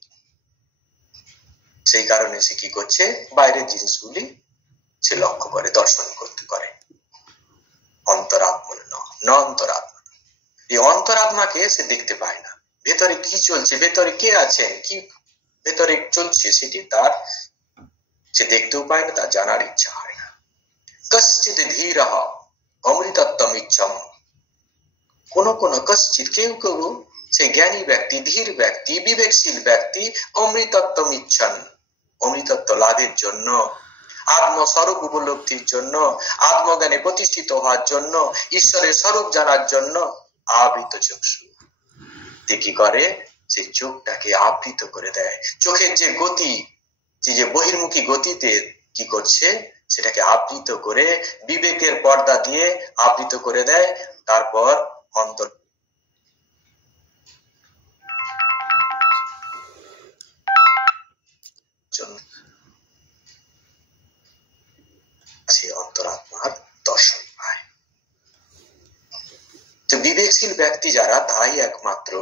সেই কারণে সে কি করছে? বাইরের জিনিসগুলি সে লক্ষ্য করে, দর্শন করতে করে। অন্তরাত্মা ন অন্তরাত্মা, এই অন্তরাত্মাকে সে দেখতে পায় না, ভেতরে কি চলছে, ভেতরে কে আছেন, কি ভেতরে চলছে সেটি তার সে দেখতেও পায় না, তার জানার ইচ্ছা হয় না। কশ্চিৎ ধীরঃ অমৃতত্বম ইচ্ছম, কোন কোন কশ্চিৎ কেউ কেউ সেই জ্ঞানী ব্যক্তি, ধীর ব্যক্তি, বিবেকশীল ব্যক্তি অমৃতত্বম ইচ্ছন, অমৃতত্ব লাভের জন্য, আত্মস্বরূপ উপলব্ধির জন্য, আত্মজ্ঞানে প্রতিষ্ঠিত হওয়ার জন্য, ঈশ্বরের স্বরূপ জানার জন্য আবৃত চক্ষু কি করে, সে চোখটাকে আবৃত করে দেয়। চোখের যে গতি, যে বহির্মুখী গতিতে কি করছে সেটাকে আবৃত করে বিবেকের পর্দা দিয়ে আবৃত করে দেয়। তারপর অন্তর সে অন্তরাত্মার দর্শন পায়। তো বিবেকশীল ব্যক্তি যারা, তারাই একমাত্র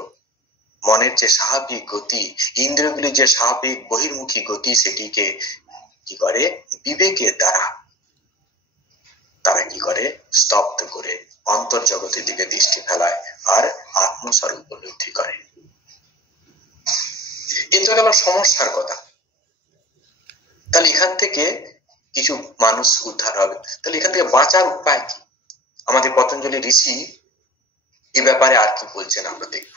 মনের যে স্বাভাবিক গতি, ইন্দ্রিয়গুলির যে স্বাভাবিক বহির্মুখী গতি, সেটিকে কি করে বিবেকের দ্বারা তারা কি করে স্তব্ধ করে অন্তর্জগতের দিকে দৃষ্টি ফেলায় আর আত্মস্বরূপ উপলব্ধি করে। এটা গেল সমস্যার কথা। তাহলে এখান থেকে কিছু মানুষ উদ্ধার হবে। তাহলে এখান থেকে বাঁচার উপায় কি? আমাদের পতঞ্জলি ঋষি এ ব্যাপারে আর কি বলছেন আমরা দেখব।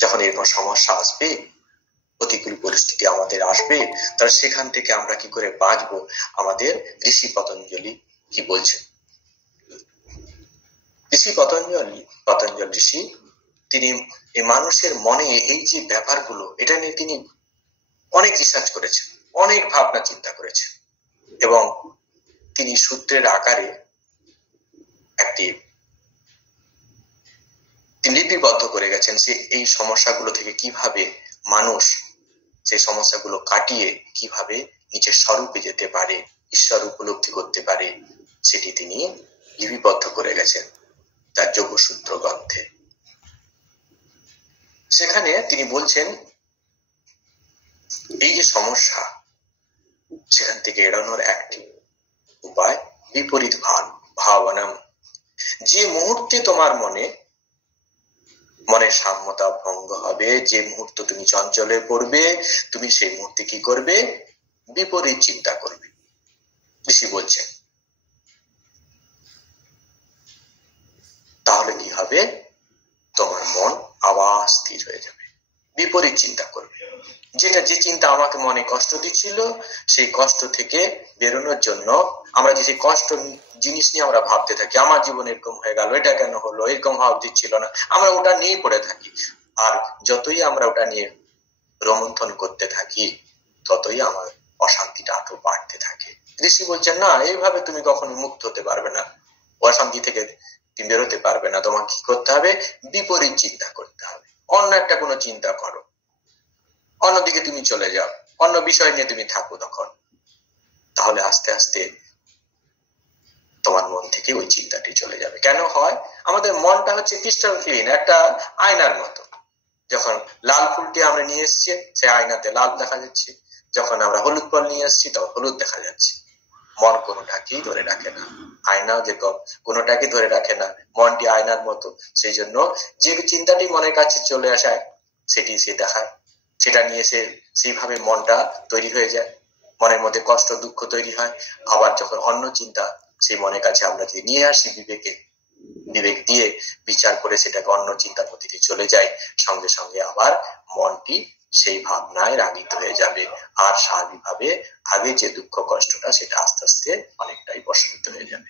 যখন এরকম সমস্যা আসবে, প্রতিকূল পরিস্থিতি আমাদের আসবে, তাহলে সেখান থেকে আমরা কি করে বাঁচবো, আমাদের ঋষি পতঞ্জলি কি বলছেন। ঋষি পতঞ্জলি ঋষি তিনি এই মানুষের মনে এই যে ব্যাপারগুলো, এটা নিয়ে তিনি অনেক রিসার্চ করেছেন, অনেক ভাবনা চিন্তা করেছেন এবং তিনি সূত্রের আকারে একটি লিপিবদ্ধ করে গেছেন যে এই সমস্যাগুলো থেকে কিভাবে মানুষ সেই সমস্যাগুলো কাটিয়ে কিভাবে নিজের স্বরূপে যেতে পারে, ঈশ্বর উপলব্ধি করতে পারে, সেটি তিনি লিপিবদ্ধ করে গেছেন তার যোগসূত্র গ্রন্থে। সেখানে তিনি বলছেন এই যে সমস্যা, সেখান থেকে এড়ানোর একটি উপায় বিপরীত ভাবনাম। যে মুহূর্তে তোমার মনের সাম্যতা ভঙ্গ হবে, যে মুহূর্তে তুমি চঞ্চলে পড়বে, তুমি সেই মুহূর্তে কি করবে, বিপরীত চিন্তা করবে। ঋষি বলছেন তাহলে কি হবে, তোমার মন আবার স্থির হয়ে যাবে, বিপরীত চিন্তা করবে। যে চিন্তা আমাকে মনে কষ্ট দিচ্ছিল, সেই কষ্ট থেকে বেরোনোর জন্য আমরা যে কষ্ট জিনিস নিয়ে আমরা ভাবতে থাকি, আমার জীবনে এরকম হয়ে গেল, এটা কেন হলো, এরকম ভাব দিচ্ছিল না, আমরা ওটা নিয়ে পড়ে থাকি। আর যতই আমরা ওটা নিয়ে রোমন্থন করতে থাকি, ততই আমার অশান্তিটা আরো বাড়তে থাকে। ঋষি বলছেন না, এইভাবে তুমি কখনো মুক্ত হতে পারবে না, অশান্তি থেকে তুমি বেরোতে পারবে না। তোমাকে কি করতে হবে, বিপরীত চিন্তা করতে হবে। অন্য একটা কোনো চিন্তা করো, অন্যদিকে তুমি চলে যাও, অন্য বিষয় নিয়ে তুমি থাকো তখন। তাহলে আস্তে আস্তে তোমার মন থেকে ওই চিন্তাটি চলে যাবে। কেন হয়, আমাদের মনটা হচ্ছে ক্রিস্টাল ক্লিন, একটা আয়নার মতো। যখন লাল ফুলটি আমরা নিয়ে এসেছি, সে আয়নাতে লাল দেখা যাচ্ছে, যখন আমরা হলুদ ফল নিয়ে এসেছি তখন হলুদ দেখা যাচ্ছে। মন কোনোটাকেই ধরে রাখে না, আয়নাও যে কোনোটাকে ধরে রাখে না, মনটি আয়নার মতো। সেই জন্য যে চিন্তাটি মনের কাছে চলে আসায় সেটি সে দেখায়, সেটা নিয়ে সে সেইভাবে মনটা তৈরি হয়ে যায়, মনের মধ্যে কষ্ট দুঃখ তৈরি হয়। আবার যখন অন্য চিন্তা সেই মনের কাছে আমরা যদি নিয়ে আসি, বিবেক দিয়ে বিচার করে সেটাকে অন্য চিন্তার মধ্যে দিয়ে চলে যায়, সঙ্গে সঙ্গে আবার মনটি সেই ভাবনায় রাগিত হয়ে যাবে। আর স্বাভাবিকভাবে আগে যে দুঃখ কষ্টটা, সেটা আস্তে আস্তে অনেকটাই প্রশমিত হয়ে যাবে।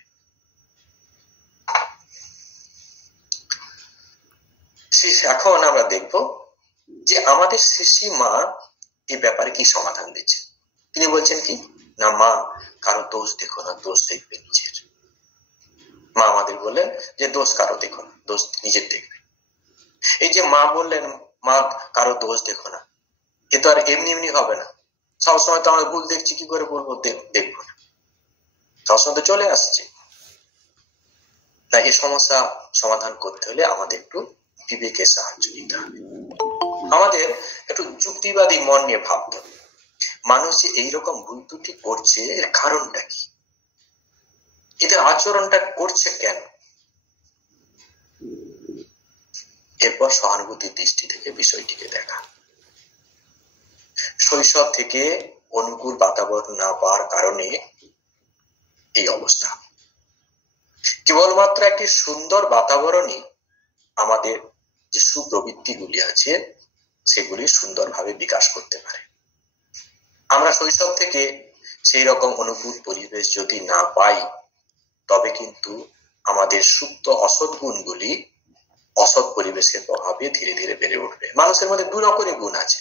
এখন আমরা দেখব যে আমাদের শ্রী মা এই ব্যাপারে কি সমাধান দিচ্ছে। তিনি বলছেন কি না, মা কারো দোষ দেখো না, দোষ দেখবে নিজের। মা আমাদের বললেন যে দোষ কারো দেখো না, দোষ নিজের দেখবে। এই যে মা বললেন মা কারো দোষ দেখো না, এ তো আর এমনি এমনি হবে না। সবসময় তো আমরা ভুল দেখছি, কি করে বলবো দেখবো না, সবসময় তো চলে আসছে। তাই এই সমস্যা সমাধান করতে হলে আমাদের একটু বিবেকের সাহায্য নিতে হবে, আমাদের একটু যুক্তিবাদী মন নিয়ে ভাবতে হবে। মানুষ যে এইরকম ভুল ত্রুটি করছে, এর কারণটা কি, এদের আচরণটা করছে কেন। এরপর সহানুভূতির দৃষ্টি থেকে বিষয়টিকে দেখা। শৈশব থেকে অনুকূল বাতাবরণ না পাওয়ার কারণে এই অবস্থা। কেবলমাত্র একটি সুন্দর বাতাবরণই আমাদের যে সুপ্রবৃত্তিগুলি আছে সেগুলি সুন্দরভাবে বিকাশ করতে পারে। আমরা শৈশব থেকে সেই রকম অনুকূল পরিবেশ যদি না পাই, তবে কিন্তু আমাদের সুপ্ত অসৎ গুণগুলি অসৎ পরিবেশের প্রভাবে ধীরে ধীরে বেড়ে উঠবে। মানুষের মধ্যে দু রকমের গুণ আছে,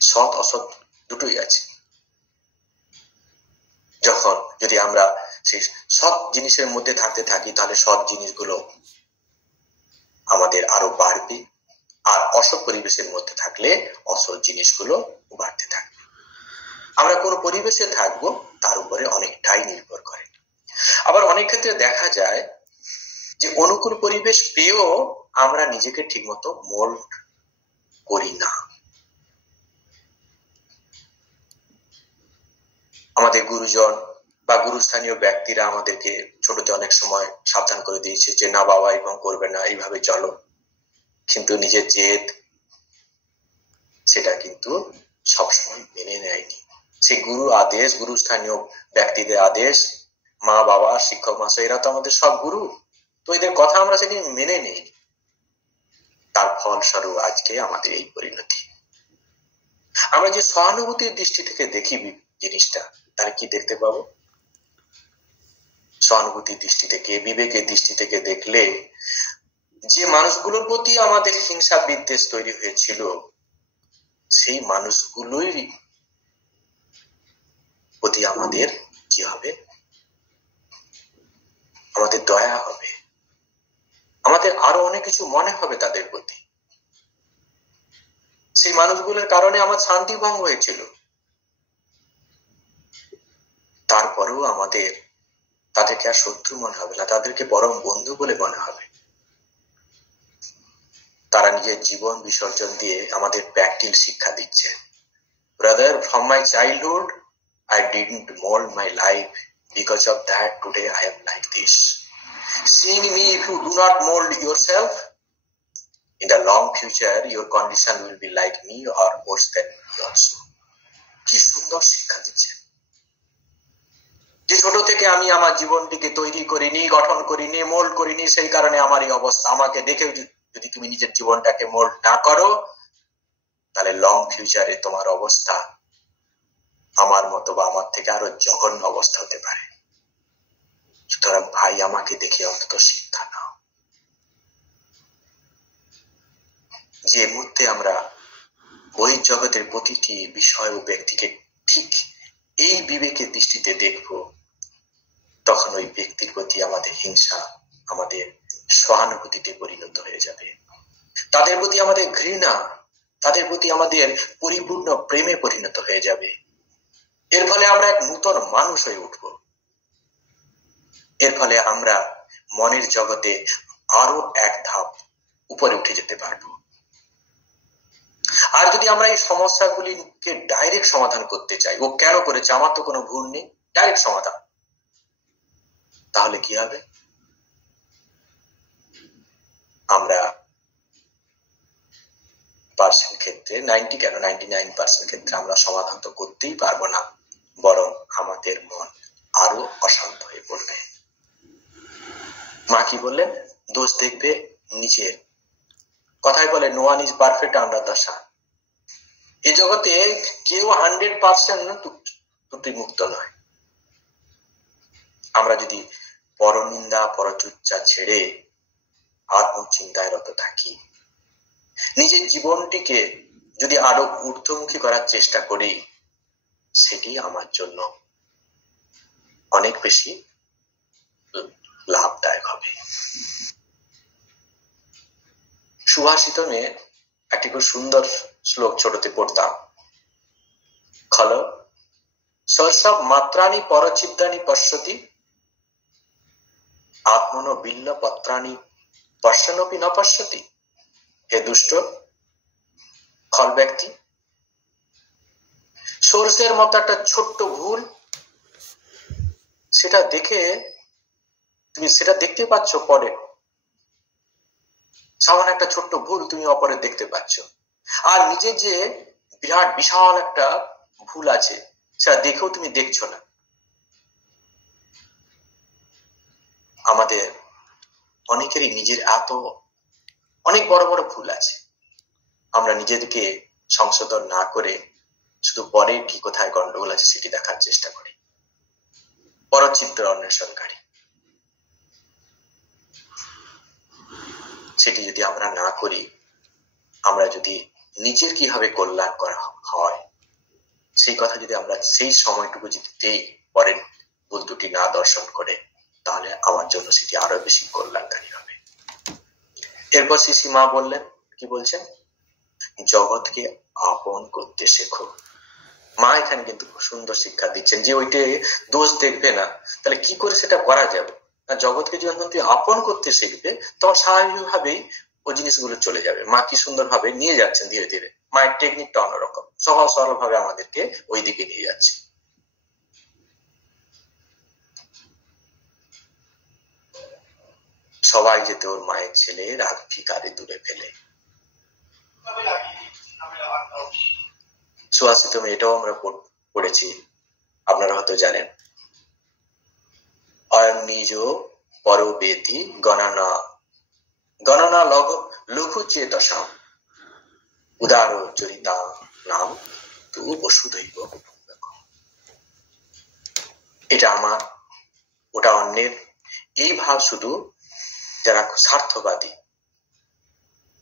সৎ অসৎ দুটোই আছে। যখন যদি আমরা সেই সৎ জিনিসের মধ্যে থাকতে থাকি, তাহলে সৎ জিনিসগুলো আমাদের আরো বাড়বে, আর অসৎ পরিবেশের মধ্যে থাকলে অসৎ জিনিসগুলো বাড়তে থাকবে। আমরা কোন পরিবেশে থাকবো তার উপরে অনেকটাই নির্ভর করে। আবার অনেক ক্ষেত্রে দেখা যায় যে অনুকূল পরিবেশ পেয়েও আমরা নিজেকে ঠিকমতো মোল্ড করি না। আমাদের গুরুজন বা গুরুস্থানীয় ব্যক্তিরা আমাদেরকে ছোটতে অনেক সময় সাবধান করে দিয়েছে যে না বাবা এবং করবে না, এইভাবে চলো, কিন্তু নিজের জেদ সেটা কিন্তু সবসময় মেনে নেয়নি। সেই গুরু আদেশ, গুরুস্থানীয় ব্যক্তিদের আদেশ, মা বাবা, শিক্ষক মহাশয়, এরা তো আমাদের সব গুরু, তো এদের কথা আমরা সেদিন মেনে নেই। তার ফলস্বরূপ আজকে আমাদের এই পরিণতি। আমরা যে সহানুভূতির দৃষ্টি থেকে দেখি জিনিসটা, তাহলে কি দেখতে পাবো? সহানুভূতির দৃষ্টি থেকে, বিবেকের দৃষ্টি থেকে দেখলে যে মানুষগুলোর প্রতি আমাদের হিংসা বিদ্বেষ তৈরি হয়েছিল, সেই মানুষগুলোর প্রতি আমাদের কি হবে? আমাদের দয়া হবে, আমাদের আরো অনেক কিছু মনে হবে তাদের প্রতি। সেই মানুষগুলোর কারণে আমার শান্তি ভঙ্গ হয়েছিল, তারপরেও আমাদের তাদেরকে আর শত্রু মনে হবে না, তাদেরকে পরম বন্ধু বলে মনে হবে। তারা নিজের জীবন বিসর্জন দিয়ে আমাদের প্র্যাকটিক্যাল শিক্ষা দিচ্ছে। Brother, from my childhood I didn't mold my life, because of that today I am like this. Seeing me, if you do not mold yourself, in the long future your condition will be like me or worse than me also. কি সুন্দর শিক্ষা দিচ্ছে যে ছোট থেকে আমি আমার জীবনটিকে তৈরি করিনি, গঠন করিনি, মোল্ড করিনি, সেই কারণে আমার এই অবস্থা। আমাকে দেখে যদি তুমি নিজের জীবনটাকে মোল্ড না করো, তাহলে লং ফিউচারে তোমার অবস্থা আমার মতো বা আমার থেকে আরো জঘন্য অবস্থা হতে পারে। সুতরাং ভাই, আমাকে দেখে অন্তত শিক্ষা নাও। যে মুহূর্তে আমরা বহির্জগতের প্রতিটি বিষয় ও ব্যক্তিকে ঠিক এই বিবেকের দৃষ্টিতে দেখব, তখন ওই ব্যক্তির প্রতি আমাদের হিংসা আমাদের সহানুভূতিতে পরিণত হয়ে যাবে। তাদের প্রতি আমাদের ঘৃণা, তাদের প্রতি আমাদের পরিপূর্ণ প্রেমে পরিণত হয়ে যাবে। এর ফলে আমরা এক নূতন মানুষ হয়ে উঠব। এর ফলে আমরা মনের জগতে আরো এক ধাপ উপরে উঠে যেতে পারবো। আর যদি আমরা এই সমস্যাগুলিকে ডাইরেক্ট সমাধান করতে চাই, ও কেন করেছে, আমার তো কোনো ভুল নেই, ডাইরেক্ট সমাধান, তাহলে কি হবে? আমরা পার্সেন্ট ক্ষেত্রে 90 কেন 99% ক্ষেত্রে আমরা সমাধান তো করতেই পারবো না, বরং আমাদের মন আরো অশান্ত হয়ে পড়বে। মা কি বললেন? দোষ দেখবে নিজের। কথায় বলে no one is perfect under the sun. এই জগতে কেউ 100% ত্রুটিমুক্ত নয়। আমরা যদি পরনিন্দা পরচর্চা ছেড়ে আত্মচিন্তায় রত থাকি, নিজের জীবনটিকে যদি আরো ঊর্ধ্বমুখী করার চেষ্টা করি, সেটি আমার জন্য অনেক বেশি লাভদায়ক হবে। সুভাষিতমে একটি খুব সুন্দর শ্লোক ছোটতে পড়তাম। খল সর্ষব মাত্রানি পরচিদ্দানি পশ্যতি আত্মন বিল্ল পত্রানি পশ্যনপি ন পশ্যতি। হে দুষ্ট খল ব্যক্তি, সর্ষের মতো একটা ছোট্ট ভুল, সেটা দেখে তুমি সেটা দেখতে পাচ্ছ পরে, সামান্য একটা ছোট্ট ভুল তুমি অপরের দেখতে পাচ্ছ, আর নিজের যে বিরাট বিশাল একটা ভুল আছে সেটা দেখেও তুমি দেখছো না। আমাদের অনেকেরই নিজের অনেক বড় বড় ভুল আছে, আমরা নিজেদেরকে সংশোধন না করে শুধু পরে কি কোথায় গন্ডগোল আছে সেটি দেখার চেষ্টা করি, পরচিত্র অন্বেষণকারী। সেটি যদি আমরা না করি, আমরা যদি নিজের কিভাবে কল্যাণ করা হয় সেই কথা যদি আমরা সেই সময়টুকু যদি দেই, পরের ভুল দুটি না দর্শন করে, তাহলে আমার জন্য সেটি আরো বেশি কল্যাণকারী হবে। এরপর শ্রী মা বললেন, কি বলছেন, জগৎকে আপন করতে শেখো। মা এখানে কিন্তু খুব সুন্দর শিক্ষা দিচ্ছেন যে ওইটাই দোষ দেখবে না, তাহলে কি করে সেটা করা যাবে। জগৎকে যখন তুই আপন করতে শিখবে তখন স্বাভাবিকভাবেই ওই জিনিসগুলো চলে যাবে। মা কি সুন্দর ভাবে নিয়ে যাচ্ছেন ধীরে ধীরে, মায়ের টেকনিকটা অন্যরকম, সহজ সরল ভাবে আমাদেরকে ওই দিকে নিয়ে যাচ্ছে। সবাই যেতে ওর মায়ের ছেলে রাগ ভিকারে দূরে ফেলে। সুহাসিত এটাও আমরা পড়েছি, আপনারা হয়তো জানেন, অয়ং নিজ পরবেতি গণনা গণনা লঘু চেতসাম উদার চরিতা নাম তু বসুধৈব। এটা আমার, ওটা অন্যের, এই ভাব শুধু যারা স্বার্থবাদী,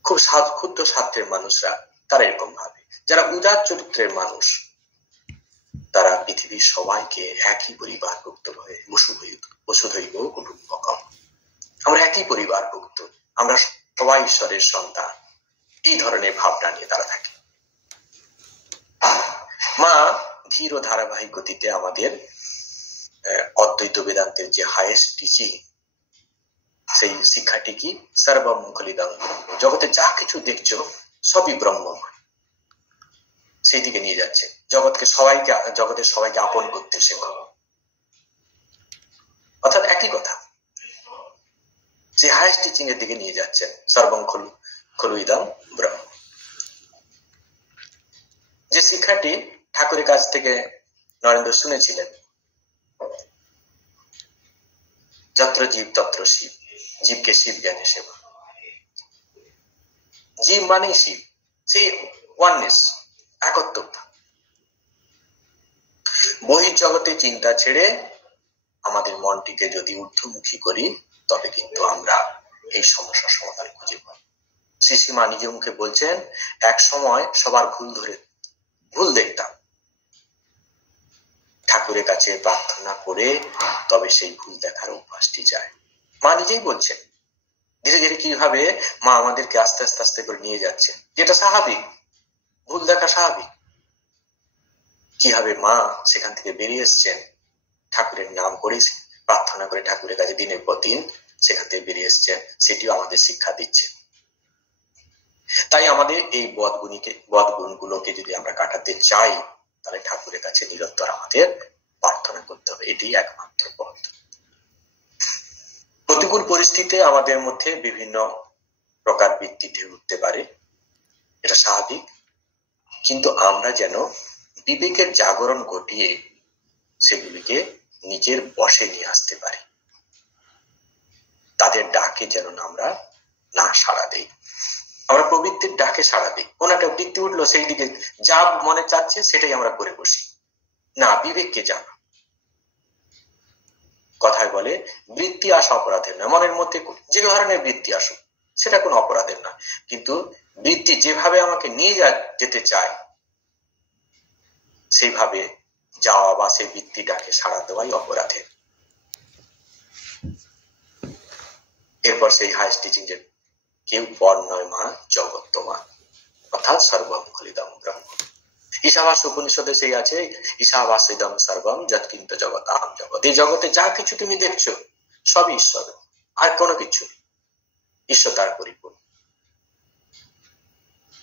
খুব ক্ষুদ্র স্বার্থের মানুষরা তারা এরকম ভাবে। যারা উদার চরিত্রের মানুষ তারা পৃথিবীর সবাইকে একই পরিবারভুক্ত হয়ে বসুধৈব কুটুম্বকম, আমরা একই পরিবারভুক্ত, আমরা সবাই ঈশ্বরের সন্তান, এই ধরনের ভাবনা নিয়ে তারা থাকে। মা ধীর ও ধারাবাহিক গতিতে আমাদের অদ্বৈত বেদান্তের যে হাইয়েস্ট টিচিং, সেই শিক্ষাটি কি, সর্বম খলিদং, জগতে যা কিছু দেখছো সবই ব্রহ্মময়, সেই দিকে নিয়ে যাচ্ছে। জগতের সবাইকে আপন করতে শেখো, অর্থাৎ একই কথা, যে হাইয়েস্ট টিচিং এর দিকে নিয়ে যাচ্ছেন, সর্বম খলুইদম ব্রহ্ম। যে শিক্ষাটি ঠাকুরের কাছ থেকে নরেন্দ্র শুনেছিলেন, যত্র জীব তত্র শিব, জীবকে শিব জ্ঞানে সেবা। জীব মানেই শিব, সেই ওয়াননেস, একত্বতা। বহির্জগতে চিন্তা ছেড়ে আমাদের মনটিকে যদি ঊর্ধ্বমুখী করি, তবে কিন্তু আমরা এই সমস্যার সমাধান খুঁজে পাই। শ্রীমা নিজে মুখে বলছেন, এক সময় সবার ভুল দেখতাম, ঠাকুরের কাছে প্রার্থনা করে তবে সেই ভুল দেখার অভ্যাসটি যায়। মা নিজেই বলছেন ধীরে ধীরে কিভাবে মা আমাদেরকে আস্তে আস্তে আস্তে করে নিয়ে যাচ্ছে, যেটা স্বাভাবিক, ভুল দেখা স্বাভাবিক। কিভাবে মা সেখান থেকে বেরিয়ে এসছেন, ঠাকুরের নাম করে প্রার্থনা করে ঠাকুরের কাছে দিনের পর দিন সেখান থেকে বেরিয়ে এসছেন, সেটিও আমাদের শিক্ষা দিচ্ছে। তাই আমাদের এই বদগুণগুলোকে যদি আমরা কাটাতে চাই, তাহলে ঠাকুরের কাছে নিরন্তর আমাদের প্রার্থনা করতে হবে, এটি একমাত্র পথ। প্রতিকূল পরিস্থিতিতে আমাদের মধ্যে বিভিন্ন প্রকার বৃত্তি ঢেউ উঠতে পারে, এটা স্বাভাবিক, কিন্তু আমরা যেন বিবেকের জাগরণ ঘটিয়ে সেগুলিকে নিজের বশে নিয়ে আসতে পারি, তাদের ডাকে যেন আমরা না সাড়া দেই। আমরা প্রবৃত্তির ডাকে সাড়া দিই, কোন একটা বৃত্তি উঠলো সেই দিকে যা মনে চাচ্ছে সেটাই আমরা করে বসি, না, বিবেককে জানা। কথায় বলে বৃত্তি আসা অপরাধের না, মনের মধ্যে যে ধরনের বৃত্তি আসুক সেটা কোনো অপরাধের না, কিন্তু বৃত্তি যেভাবে আমাকে নিয়ে যেতে চায় সেইভাবে যাওয়া বা সেই বৃত্তিটাকে সাড়া দেওয়াই অপরাধের। এরপর সেই হাইয়েস্ট টিচিং, যে কেউ পর নয় মা, জগৎ তোমার, অর্থাৎ সর্বম খলিদম ব্রহ্ম। ঈশাবাস উপনিষদে সেই আছে, ঈশাবাসিদম সর্বম যৎকিঞ্চ জগতাম জগৎ। এই জগতে যা কিছু তুমি দেখছো সবই ঈশ্বর, আর কোনো কিছু, ঈশ্বর তার পরিপূর্ণ।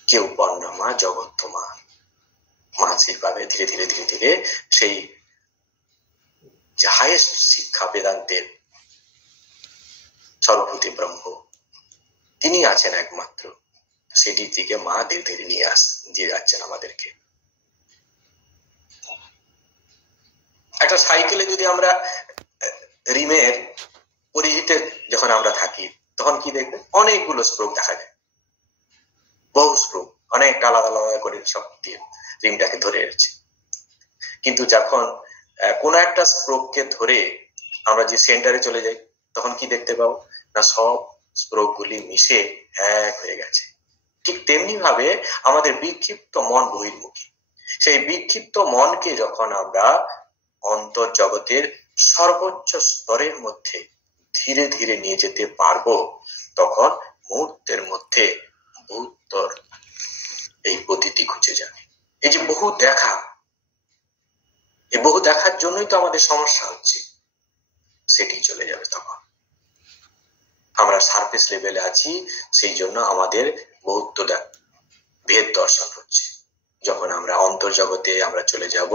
কেউ পর নয় মা, জগৎ তোমার। মা সেইভাবে ধীরে ধীরে ধীরে ধীরে সেই যে হাইয়েস্ট শিক্ষা বেদান্তের সর্বভূতি ব্রহ্ম, তিনি আছেন একমাত্র, সেটির দিকে মা ধীরে ধীরে দিয়ে যাচ্ছেন আমাদেরকে। একটা সাইকেলে যদি আমরা রিমের পরিহিতে যখন আমরা থাকি, তখন কি দেখবে অনেকগুলো স্ট্রোক দেখা যায়, বহু স্ট্রোক, অনেক আলাদা আলাদা করে সব দিয়ে রিমটাকে ধরে রেখেছে। কিন্তু যখন কোন একটা স্ট্রোককে ধরে আমরা যে সেন্টারে চলে যাই, তখন কি দেখতে পাবো না সব স্ট্রোক গুলি মিশে এক হয়ে গেছে। ঠিক তেমনি ভাবে আমাদের বিক্ষিপ্ত মন বহির্মুখী, সেই বিক্ষিপ্ত মনকে যখন আমরা অন্তর্জগতের সর্বোচ্চ স্তরের মধ্যে ধীরে ধীরে নিয়ে যেতে পারবো, তখন মুহূর্তের মধ্যে বহুত্তর এই পদ্ধতি খুঁজে যাবে। এই যে বহু দেখা, এই বহু দেখার জন্যই তো আমাদের সমস্যা হচ্ছে, সেটি চলে যাবে। তখন আমরা সারফেস লেভেলে আছি, সেই জন্য আমাদের বহুত্ব ভেদ দর্শন হচ্ছে। যখন আমরা অন্তর্জগতে আমরা চলে যাব,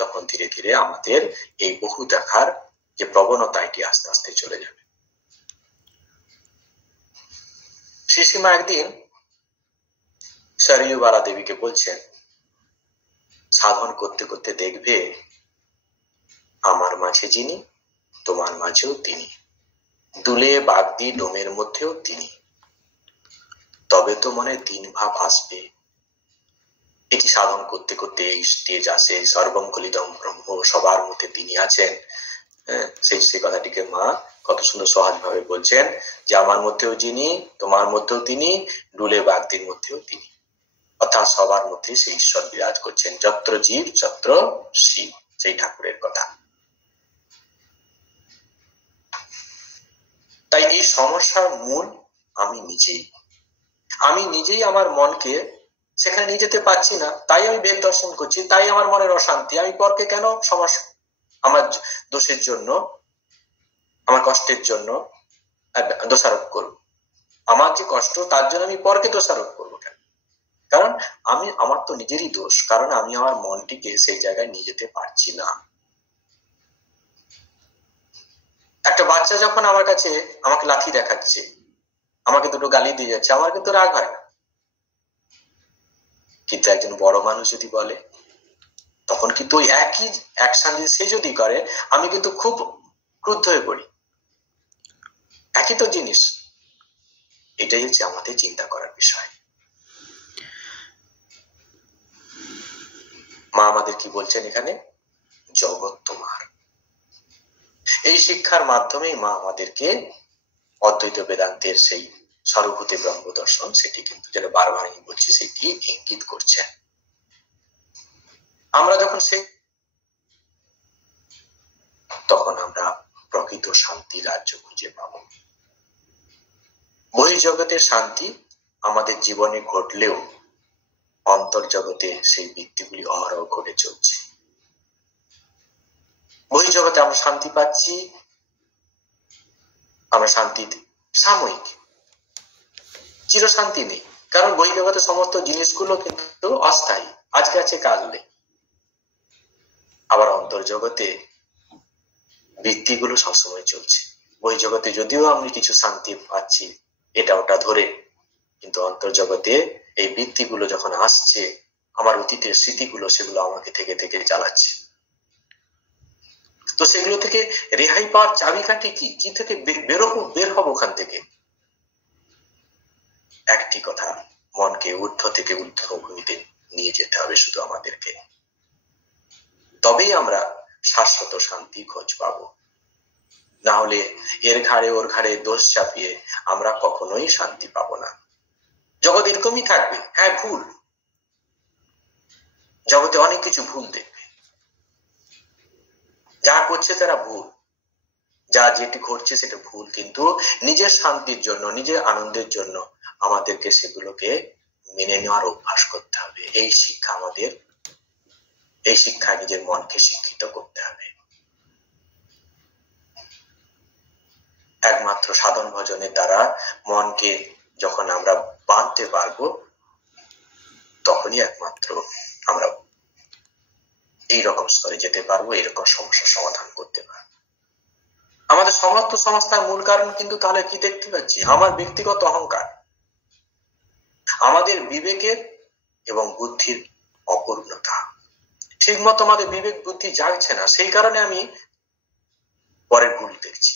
তখন ধীরে ধীরে আমাদের এই বহু দেখার যে প্রবণতা, এটি আস্তে আস্তে চলে যাবে। শ্রীশ্রীমা একদিন সরয়ু বালা দেবীকে বলছেন, সাধন করতে করতে দেখবে আমার মাঝে যিনি, তোমার মাঝেও তিনি, দুলে বাগদি ডোমের মধ্যেও তিনি, তবে তো মনে দিন ভাব আসবে। এটি সাধন করতে করতে এই স্টেজ আসে, সর্বং কলিদম ব্রহ্ম, সবার মধ্যে তিনি আছেন। সেই কথাটিকে মা কত সুন্দর সহজ ভাবে বলছেন যে আমার মধ্যেও যিনি, তোমার মধ্যেও তিনি, ডুলে বাগদির মধ্যেও তিনি, অর্থাৎ সবার মধ্যে সেই ঈশ্বর বিরাজ করছেন। যত্র জীব যত্র শিব, সেই ঠাকুরের কথা। তাই এই সমস্যার মূল আমি নিজেই আমার মনকে সেখানে নিয়ে যেতে পারছি না, তাই আমি বেদ দর্শন করছি, তাই আমার মনের অশান্তি। আমি পরকে কেন সমস্যা, আমার দোষের জন্য, আমার কষ্টের জন্য দোষারোপ করব? আমার যে কষ্ট, তার জন্য আমি পরকে দোষারোপ করবো কেন? কারণ আমার তো নিজেরই দোষ, কারণ আমি আমার মনটিকে সেই জায়গায় নিয়ে যেতে পারছি না। একটা বাচ্চা যখন আমার কাছে আমাকে লাথি দেখাচ্ছে, আমাকে দুটো গালি দিয়ে যাচ্ছে, আমার কিন্তু রাগ হয় না। কিন্তু একজন বড় মানুষ যদি বলে, তখন কিন্তু ওই একই অ্যাকশন সে যদি করে, আমি কিন্তু খুব ক্রুদ্ধ হয়ে পড়ি। একই তো জিনিস। এটাই হচ্ছে আমাদের চিন্তা করার বিষয়। মা আমাদের কি বলছেন এখানে, জগৎ তোমার। এই শিক্ষার মাধ্যমেই মা আমাদেরকে অদ্বৈত বেদান্তের সেই সর্বভূতে ব্রহ্ম দর্শন, সেটি কিন্তু যেটা বারবার আমি বলছি, সেটি ইঙ্গিত করছেন। আমরা যখন তখন আমরা প্রকৃত শান্তি রাজ্য খুঁজে পাব। বহির্জগতের শান্তি আমাদের জীবনে ঘটলেও অন্তর্জগতে সেই বৃত্তিগুলি অহরহ ঘটে চলছে। বহির্জগতে আমরা শান্তি পাচ্ছি, আমরা শান্তি সাময়িক, চিরশান্তি নেই। কারণ বহির্জগতের সমস্ত জিনিসগুলো কিন্তু অস্থায়ী, আজকে আছে কাল নেই। আবার অন্তর্জগতে বৃত্তিগুলো সবসময় চলছে। বহির্জগতে যদিও আমি কিছু শান্তি পাচ্ছি এটা ওটা ধরে, কিন্তু অন্তর্জগতে এই বৃত্তিগুলো যখন আসছে, আমার অতীতের স্মৃতিগুলো, সেগুলো আমাকে থেকে থেকে চালাচ্ছে। তো সেগুলো থেকে রেহাই পাওয়ার চাবিকাঠি কি? কি থেকে বের হবো ওখান থেকে? একটি কথা, মনকে ঊর্ধ্ব থেকে ঊর্ধ্বভূমিতে নিয়ে যেতে হবে শুধু আমাদেরকে। তবেই আমরা শাশ্বত শান্তি খোঁজ পাবো। না হলে এর ঘাড়ে ওর ঘাড়ে দোষ চাপিয়ে আমরা কখনোই শান্তি পাবো না। জগৎ এরকমই থাকবে। হ্যাঁ, ভুল, জগতে অনেক কিছু ভুল দেখবে, যা করছে তারা ভুল, যা যেটি ঘটছে সেটা ভুল, কিন্তু নিজের শান্তির জন্য, নিজের আনন্দের জন্য আমাদেরকে সেগুলোকে মেনে নেওয়ার অভ্যাস করতে হবে। এই শিক্ষায় নিজের মনকে শিক্ষিত করতে হবে। একমাত্র সাধন ভজনের দ্বারা মনকে যখন আমরা বাঁধতে পারবো, তখনই একমাত্র আমরা এইরকম স্তরে যেতে পারবো, এরকম সমস্যার সমাধান করতে পারবো। আমাদের সমস্ত সমস্যার মূল কারণ কিন্তু তাহলে কি দেখতে পাচ্ছি? আমার ব্যক্তিগত অহংকার, আমাদের বিবেকের এবং বুদ্ধির অপূর্ণতা। ঠিক মতো আমাদের বিবেক বুদ্ধি জাগছে না, সেই কারণে আমি পরের ভুল দেখছি।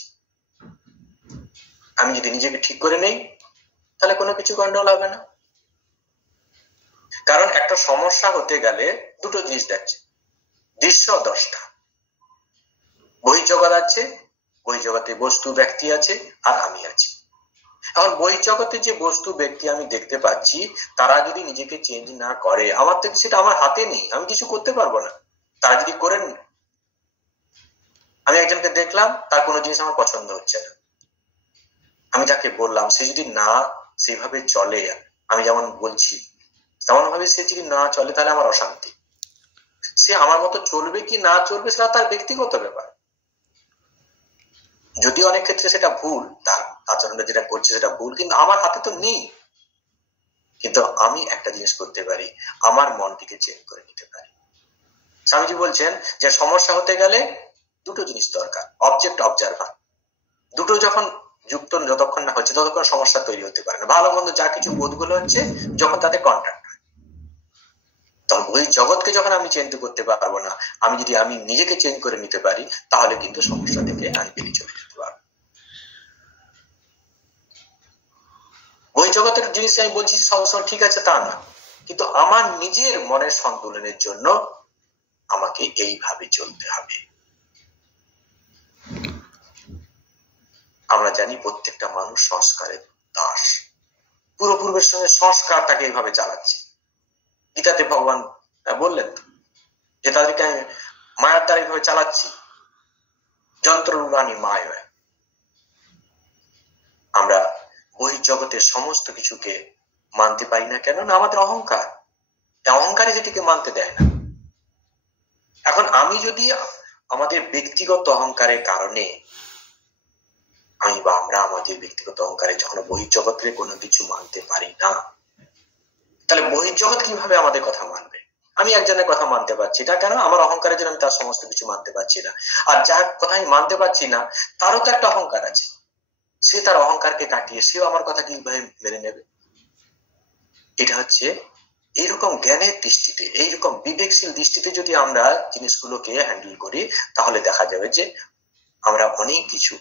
আমি যদি নিজেকে ঠিক করে নেই তাহলে কোনো কিছু গন্ডগোল হবে না। কারণ একটা সমস্যা হতে গেলে দুটো জিনিস দেখছে, দৃশ্য দশটা। বহির্জগৎ আছে, বহির্জগতে বস্তু ব্যক্তি আছে, আর আমি আছি। এখন বহির্জগতে যে বস্তু ব্যক্তি আমি দেখতে পাচ্ছি, তারা যদি নিজেকে চেঞ্জ না করে, আমার থেকে সেটা আমার হাতে নেই, আমি কিছু করতে পারবো না। তারা যদি করেন, আমি একজনকে দেখলাম তার কোনো জিনিস আমার পছন্দ হচ্ছে না, আমি তাকে বললাম, সে যদি না সেইভাবে চলে, আমি যেমন বলছি তেমন ভাবে সে যদি না চলে, তাহলে আমার অশান্তি। সে আমার মতো চলবে কি না চলবে সেটা তার ব্যক্তিগত ব্যাপার। যদি অনেক ক্ষেত্রে সেটা ভুল, তার আচরণে যেটা করছে সেটা ভুল, কিন্তু আমার হাতে তো নেই। কিন্তু আমি একটা জিনিস করতে পারি, আমার মনটিকে চেঞ্জ করে নিতে পারি। স্বামীজি বলছেন যে সমস্যা হতে গেলে দুটো জিনিস দরকার, অবজেক্ট, অবজারভার। দুটো যখন যুক্ত যতক্ষণ না হচ্ছে ততক্ষণ সমস্যা তৈরি হতে পারে না। ভালো মন্দ যা কিছু বোধগুলো হচ্ছে যখন তাতে কন্ট্যাক্ট হয়, তখন ওই জগৎকে যখন আমি চেঞ্জ করতে পারবো না, আমি যদি আমি নিজেকে চেঞ্জ করে নিতে পারি, তাহলে কিন্তু সমস্যা থেকে আমি বেরিয়ে চলে যেতে পারবো। ওই জগতের জিনিস আমি বলছি সবসময় ঠিক আছে তা না, কিন্তু আমার নিজের মনের সন্তুলনের জন্য আমাকে এইভাবে চলতে হবে। আমরা জানি প্রত্যেকটা মানুষ সংস্কারের দাস, পূর্বপূর্বের সঙ্গে সংস্কার তাকে এইভাবে চালাচ্ছে। গীতাতে ভগবান বললেন যে তাদেরকে আমি মায়ার দ্বারা এইভাবে চালাচ্ছি, যন্ত্রণী মায়। আমরা বহির্জগতের সমস্ত কিছুকে মানতে পারি না কেন? না, আমাদের অহংকার, অহংকারই যেটিকে মানতে দেয় না। এখন আমি যদি আমাদের ব্যক্তিগত অহংকারের কারণে আমি বা আমরা আমাদের ব্যক্তিগত অহংকারে যখন বহির্জগতের কোনো কিছু মানতে পারি না, তাহলে বহির্জগৎ কিভাবে আমাদের কথা মানবে? আমি একজনের কথা মানতে পারছি না কেন? আমার অহংকারের জন্য আমি তার সমস্ত কিছু মানতে পারছি না। আর যার কথা আমি মানতে পারছি না, তারও তো একটা অহংকার আছে, সে তার অহংকারকে কাটিয়ে সেও আমার কথা কিভাবে মেনে নেবে? এটা হচ্ছে এইরকম জ্ঞানের দৃষ্টিতে, এইরকম বিবেকশীল দৃষ্টিতে যদি আমরা জিনিসগুলোকে হ্যান্ডেল করি, তাহলে দেখা যাবে যে আমরা অনেক কিছু,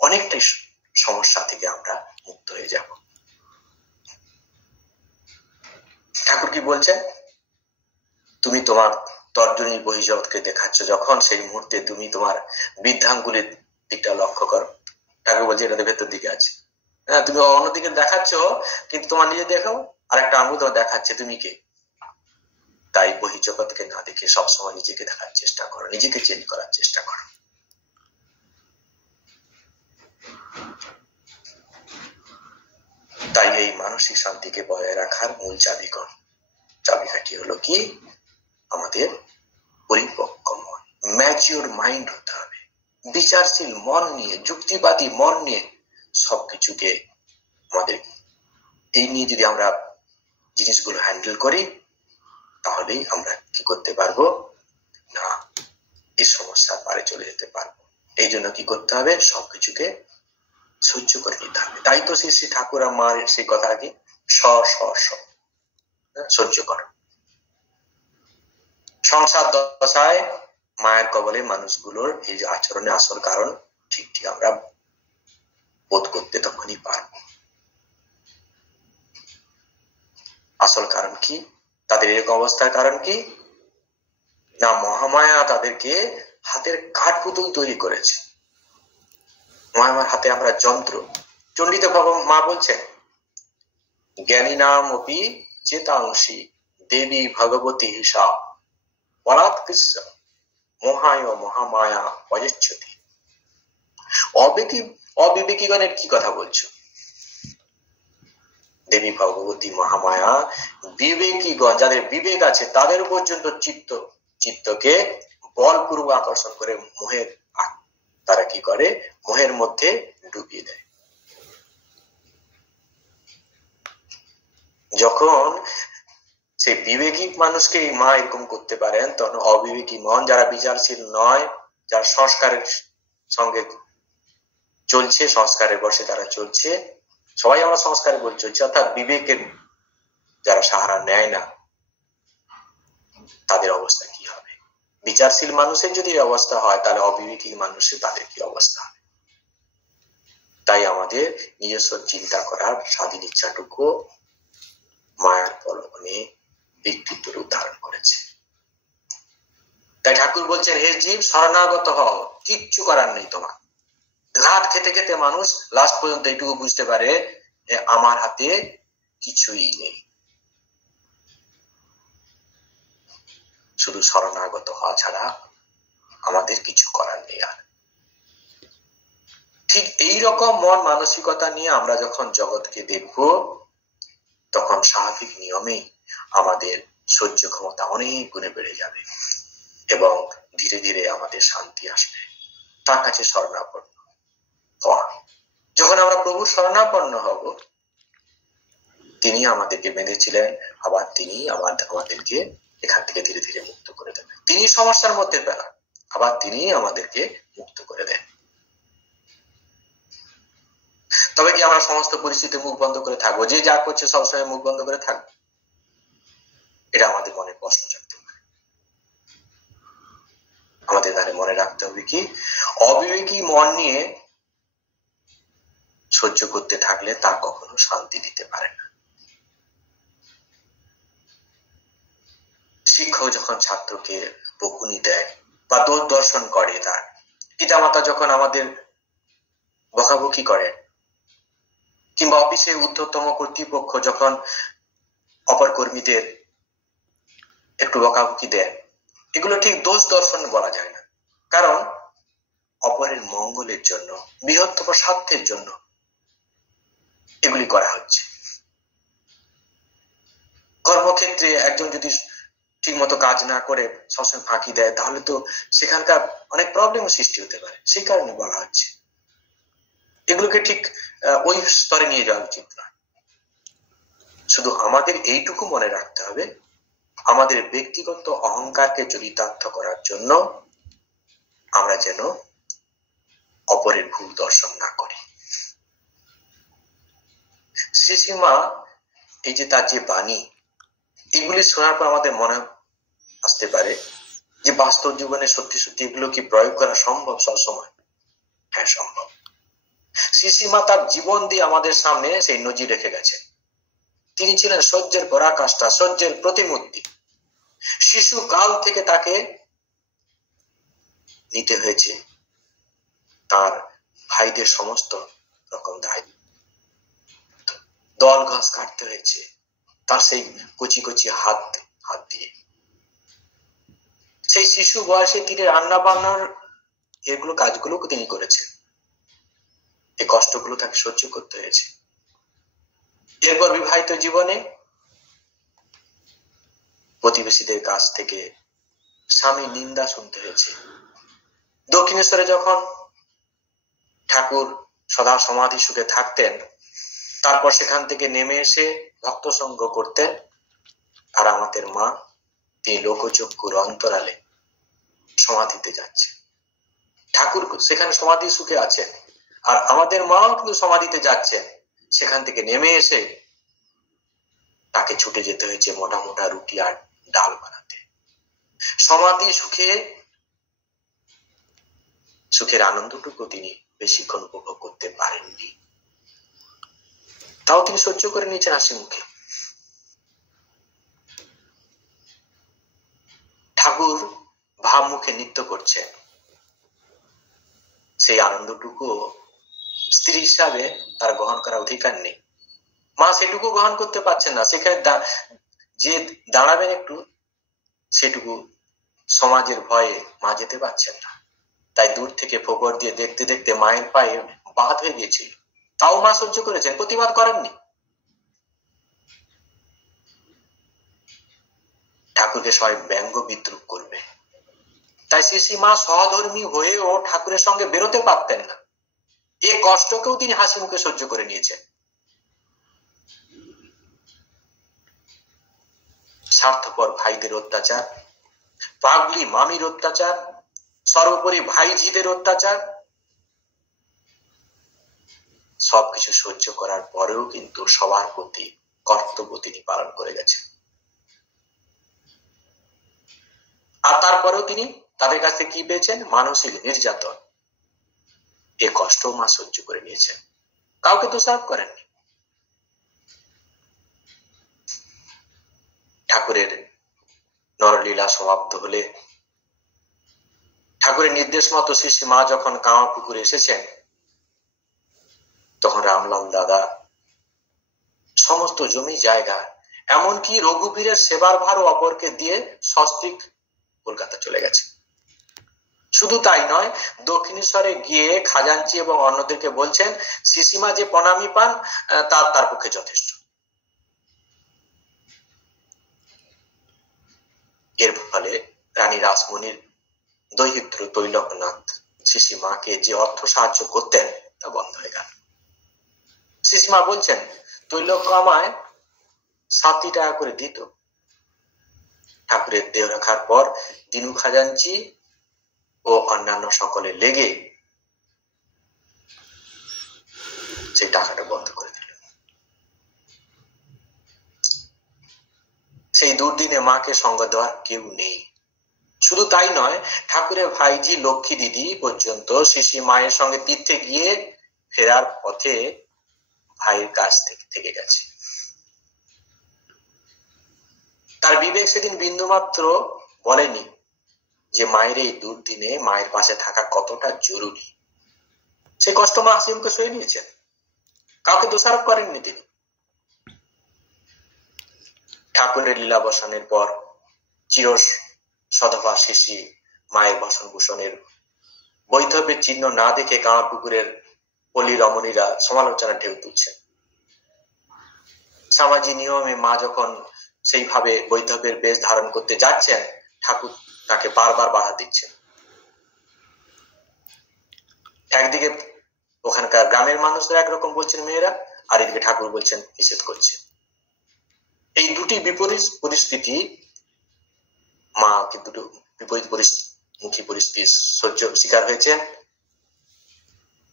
অনেকটাই সমস্যা থেকে আমরা মুক্ত হয়ে যাব। ঠাকুর কি বলছেন? তুমি তোমার তর্জনী বহির্জগৎকে দেখাচ্ছ যখন, সেই মুহূর্তে তুমি তোমার বৃদ্ধাঙ্গুলির দিকটা লক্ষ্য করো। ঠাকুর বলছে এটা ভেতর দিকে আছে। হ্যাঁ, তুমি অন্যদিকে দেখাচ্ছ, কিন্তু তোমার নিজে দেখো আর একটা আঙ্গুল তোমার দেখাচ্ছে তুমি কে। তাই বহির্জগৎকে না দেখে সবসময় নিজেকে দেখার চেষ্টা করো, নিজেকে চেঞ্জ করার চেষ্টা করো। তাই এই মানসিক শান্তিকে বজায় রাখার মূল চাবিকাঠি হলো কি? আমাদের পরিপক্ক মন, ম্যাচিওর মাইন্ড হতে হবে। বিচারশীল মন নিয়ে, যুক্তিবাদী মন নিয়ে সবকিছুকে আমাদের এই নিয়ে যদি আমরা জিনিসগুলো হ্যান্ডেল করি, তাহলেই আমরা কি করতে পারবো না, এই সমস্যার পারে চলে যেতে পারবো। এই জন্য কি করতে হবে? সবকিছুকে সহ্য করে নিতে হবে। তাই তো শ্রী ঠাকুর আমার সেই কথা কি সহ্য করো। সংসার দশায় মায়ের কবলে মানুষগুলোর এই যে আচরণে আসল কারণ ঠিক ঠিক আমরা বোধ করতে তখনই পারব। আসল কারণ কি? তাদের এরকম অবস্থার কারণ কি? না, মহামায়া তাদেরকে হাতের কাঠ পুতুল তৈরি করেছে। মহামায়ার হাতে আমরা যন্ত্র। চণ্ডীতে মা বলছেন, জ্ঞানী নাম অপি চেতাংশী দেবী ভগবতী হিসা বলাৎকৃষ্য মহায় মহামায়া অযচ্ছতি। অবিবেকীগণের কি কথা বলছো? দেবী ভগবতী মহামায়া বিবেকীগণ, যাদের বিবেক আছে তাদের পর্যন্ত চিত্তকে বলপূর্বক আকর্ষণ করে মোহের, তারা কি করে? মোহের মধ্যে ডুবিয়ে দেয়। যখন সেই বিবেকী মানুষকে মা এরকম করতে পারেন, তখন অবিবেকী মন, যারা বিচারশীল নয়, যারা সংস্কারের সঙ্গে চলছে, সংস্কারের বসে তারা চলছে, সবাই আমরা সংস্কারের বল চলছে, অর্থাৎ বিবেকের যারা সাহারা নেয় না তাদের অবস্থা কি হবে? বিচারশীল মানুষের যদি অবস্থা হয়, তাহলে অবিবেকী মানুষের তাদের কি অবস্থা হবে? তাই আমাদের নিজস্ব চিন্তা করার স্বাধীন ইচ্ছাটুকু মায়ার প্রলোভনে ব্যক্তিত্ব রূপ ধারণ করেছে। তাই ঠাকুর বলছেন, হে জীব শরণাগত হও, কিচ্ছু করার নেই তোমার। ঘাট খেতে খেতে মানুষ লাস্ট পর্যন্ত এইটুকু বুঝতে পারে যে আমার হাতে কিছুই নেই, শুধু শরণাগত হওয়া ছাড়া আমাদের কিছু করার নেই। আর ঠিক এই রকম মন মানসিকতা নিয়ে আমরা যখন জগৎকে দেখব, তখন স্বাভাবিক নিয়মেই আমাদের সহ্য ক্ষমতা অনেক গুণে বেড়ে যাবে এবং ধীরে ধীরে আমাদের শান্তি আসবে। তার কাছে শরণাপন্ন হওয়া, যখন আমরা প্রভুর শরণাপন্ন হব, তিনি আমাদেরকে বেঁধেছিলেন, আবার তিনি আমাদেরকে এখান থেকে ধীরে ধীরে মুক্ত করে দেবেন। তিনি সমস্যার মধ্যে পেলাম, আবার তিনি আমাদেরকে মুক্ত করে দেন। তবে কি আমরা সমস্ত পরিস্থিতি মুখ বন্ধ করে থাকবো? যে যা করছে সবসময় মুখ বন্ধ করে থাকবো? এটা আমাদের মনে প্রশ্ন জাগতে পারে। আমাদের তাহলে মনে রাখতে হবে কি, অবিবেকী মন নিয়ে সহ্য করতে থাকলে তা কখনো শান্তি দিতে পারে না। শিক্ষক যখন ছাত্রকে বকুনি দেয় বা দোষ দর্শন করে, তার পিতামাতা যখন আমাদের বকাবকি করে, কিংবা অফিসে ঊর্ধ্বতম কর্তৃপক্ষ যখন অপর কর্মীদের একটু বকাবকি দেয়, এগুলো ঠিক দোষ দর্শন বলা যায় না, কারণ অপরের মঙ্গলের জন্য, বৃহত্তম স্বার্থের জন্য এগুলি করা হচ্ছে। কর্মক্ষেত্রে একজন যদি ঠিক মতো কাজ না করে সবসময় ফাঁকি দেয়, তাহলে তো সেখানকার অনেক প্রবলেম সৃষ্টি হতে পারে। সেই কারণে বলা হচ্ছে, এগুলোকে ঠিক ওই স্তরে নিয়ে যাওয়া উচিত নয়। শুধু আমাদের এইটুকু মনে রাখতে হবে, আমাদের ব্যক্তিগত অহংকারকে চরিতার্থ করার জন্য আমরা যেন অপরের ভুল দর্শন না করি। শ্রীশ্রীমা এই যে তার যে বাণী, এগুলি শোনার পর আমাদের মনে আসতে পারে যে বাস্তব জীবনে সত্যি সত্যি এগুলো কি প্রয়োগ করা সম্ভব সবসময়? হ্যাঁ, সম্ভব। শ্রীশ্রীমা তার জীবন দিয়ে আমাদের সামনে সেই নজির রেখে গেছে। তিনি ছিলেন সহ্যের পরাকাষ্ঠা, সহ্যের প্রতিমূর্তি। শিশু কাল থেকে তাকে নিতে হয়েছে তার ভাইদের সমস্ত রকম দায়িত্ব, দল ঘাস কাটতে হয়েছে তার সেই কচি কচি হাত দিয়ে। সেই শিশু বয়সে তিনি রান্না বান্নার এগুলো কাজগুলো তিনি করেছেন, এই কষ্টগুলো তাকে সহ্য করতে হয়েছে। এরপর বিবাহিত জীবনে প্রতিবেশীদের কাছ থেকে স্বামী নিন্দা শুনতে হয়েছে। দক্ষিণেশ্বরে যখন ঠাকুর সদা সমাধি সুখে থাকতেন, তারপর সেখান থেকে নেমে এসে ভক্ত সঙ্গ করতেন, আর আমাদের মা তিনি লোকচক্ষুর অন্তরালে সমাধিতে যাচ্ছে। ঠাকুর সেখানে সমাধি সুখে আছেন, আর আমাদের মাও কিন্তু সমাধিতে যাচ্ছেন। সেখান থেকে নেমে এসে তাকে ছুটে যেতে হয়েছে মোটা মোটা রুটি আর ডাল বানাতে। সমাধি সুখের আনন্দটুকু তিনি বেশিক্ষণ উপভোগ করতে পারেননি, তাও তিনি সহ্য করে নিয়েছেন হাসি মুখে। ঠাকুর ভাব মুখে নৃত্য করছেন, সেই আনন্দটুকু স্ত্রী হিসাবে তার গ্রহণ করার অধিকার নেই। মা সেটুকু গ্রহণ করতে পারছেন না, সেখানে যে দাঁড়াবেন একটু, সেটুকু সমাজের ভয়ে মা যেতে পারছেন না। তাই দূর থেকে ফোকর দিয়ে দেখতে দেখতে মায়ের পায়ে বাদ হয়ে গিয়েছিল, তাও মা সহ্য করেছেন, প্রতিবাদ করেননি। ঠাকুরকে সবাই ব্যঙ্গ বিদ্রুপ করবে, তাই শ্রী মা সহধর্মী হয়েও ঠাকুরের সঙ্গে বেরোতে পারতেন না। এই কষ্টকেও তিনি হাসি মুখে সহ্য করে নিয়েছেন। স্বার্থপর ভাইদের অত্যাচার, পাগলি মামির অত্যাচার, সর্বোপরি ভাইঝিদের অত্যাচার, সবকিছু সহ্য করার পরেও কিন্তু সবার প্রতি কর্তব্য তিনি পালন করে গেছেন। আর তারপরেও তিনি তাদের কাছে কি পেয়েছেন? মানসিক নির্যাতন। এ কষ্ট মা সহ্য করে নিয়েছেন, কাউকে দোষারোপ করেননি। ঠাকুরের নরলীলা সমাপ্ত হলে ঠাকুরের নির্দেশ মতো শ্রী মা যখন কামারপুকুরে এসেছেন, তখন রামলাল দাদা সমস্ত জমি জায়গা, এমনকি রঘুবীরের সেবার ভার অপরকে দিয়ে সস্ত্রীক কলকাতা চলে গেছে। শুধু তাই নয়, দক্ষিণেশ্বরে গিয়ে খাজাঞ্চি এবং অন্যদেরকে বলছেন শ্রীসীমা যে প্রণামী পান তার পক্ষে যথেষ্ট। এর ফলে রানী রাসমণির দৈহিত্র তৈলকনাথ শ্রীসীমাকে যে অর্থ সাহায্য করতেন তা বন্ধ হয়ে গেল। শ্রীসীমা বলছেন তৈলক আমায় 7 টাকা করে দিত। ঠাকুরের দেহ রাখার পর দিনু খাজাঞ্চি ও অন্যান্য সকলে লেগে সেই টাকাটা বন্ধ করে দিল। সেই দুর্দিনে মাকে সঙ্গ দেওয়ার কেউ নেই। শুধু তাই নয়, ঠাকুরের ভাইজি লক্ষ্মী দিদি পর্যন্ত শ্রী মায়ের সঙ্গে তীর্থে গিয়ে ফেরার পথে ভাইয়ের কাছ থেকে গেছে। তার বিবেক সেদিন বিন্দুমাত্র বলেনি যে মায়ের এই দুর্দিনে মায়ের পাশে থাকা কতটা জরুরি। সেই কষ্ট মা হাসিমকে সয়ে নিয়েছেন, কাউকে দোষারোপ করেননি তিনি। ঠাকুরের লীলাবসানের পর চির সধবা শিশি মায়ের বসন ভূষণের বৈধব্যের চিহ্ন না দেখে কামারপুকুরের পল্লী রমণীরা সমালোচনা ঢেউ তুলছেন। সামাজিক নিয়মে মা যখন সেইভাবে বৈধব্যের বেশ ধারণ করতে যাচ্ছেন, ঠাকুর তাকে বারবার বাধা দিচ্ছেন। একদিকে ওখানকার গ্রামের মানুষরা একরকম বলছেন মেয়েরা, আর এদিকে ঠাকুর বলছেন নিষেধ করছেন। এই দুটি বিপরীত পরিস্থিতি মা কিন্তু বিপরীত মুখী পরিস্থিতি সহ্য শিকার হয়েছেন।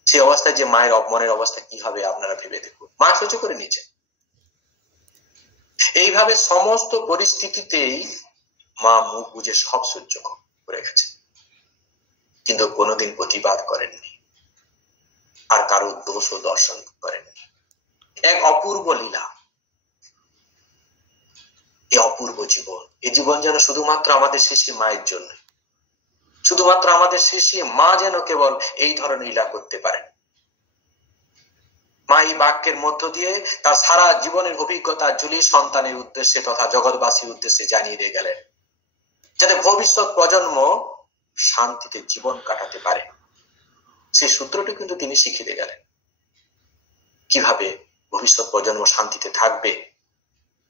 সেই অবস্থায় যে মায়ের মনের অবস্থা কি হবে আপনারা ভেবে দেখুন। মা সহ্য করে নিয়েছেন। এইভাবে সমস্ত পরিস্থিতিতেই মা মুখ বুঝে সব সহ্য করে গেছে, কিন্তু কোনোদিন প্রতিবাদ করেননি, আর কারো দোষ ও দর্শন করেননি। এক অপূর্ব লীলা, এই অপূর্ব জীবন, এই জীবন যেন শুধুমাত্র আমাদের শিশি মায়ের জন্য, শুধুমাত্র আমাদের শিশি মা যেন কেবল এই ধরনের লীলা করতে পারেন। মা এই বাক্যের মধ্য দিয়ে তার সারা জীবনের অভিজ্ঞতা জুলি সন্তানের উদ্দেশ্যে তথা জগৎবাসীর উদ্দেশ্যে জানিয়ে দিয়ে গেলেন, যাতে ভবিষ্যৎ প্রজন্ম শান্তিতে জীবন কাটাতে পারে। সেই সূত্রটি কিন্তু তিনি শিখিয়ে গেলেন। কিভাবে ভবিষ্যৎ প্রজন্ম শান্তিতে থাকবে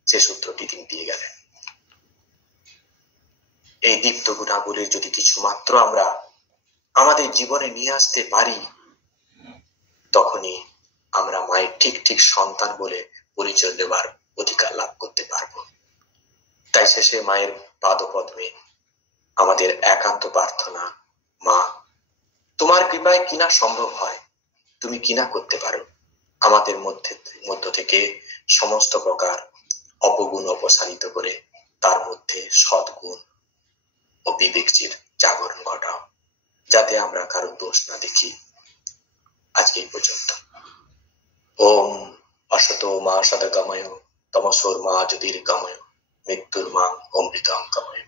সেই সূত্রটি তিনি দিয়ে গেলেন। এই দীপ্ত গুণাবলীর যদি কিছু মাত্র আমরা আমাদের জীবনে নিয়ে আসতে পারি, তখনই আমরা মায়ের ঠিক ঠিক সন্তান বলে পরিচয় দেওয়ার অধিকার লাভ করতে পারব। তাই শেষে মায়ের পাদপদ্মে আমাদের একান্ত প্রার্থনা, মা তোমার কৃপায় কিনা সম্ভব হয়, তুমি কিনা করতে পারো আমাদের মধ্য থেকে সমস্ত প্রকার অপগুণ অপসারিত করে তার মধ্যে সদ্গুণ ও বিবেকচির জাগরণ ঘটাও, যাতে আমরা কারো দোষ না দেখি। আজকে এই পর্যন্ত। ওম অসতো মা সদগময় তমসোর মা জ্যোতির্গময় মৃত্যুর মা অমৃতং গময়।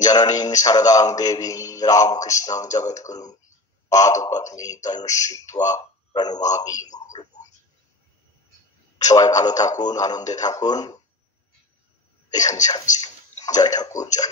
জননীং শারদাং দেবীং রামকৃষ্ণং জগৎগুরু পাদপদ্মে তয়োশ্রিত্বা প্রণমামি মুহুর্মুহুঃ। সবাই ভালো থাকুন, আনন্দে থাকুন। এখানে ছাড়ছি। জয় ঠাকুর, জয়।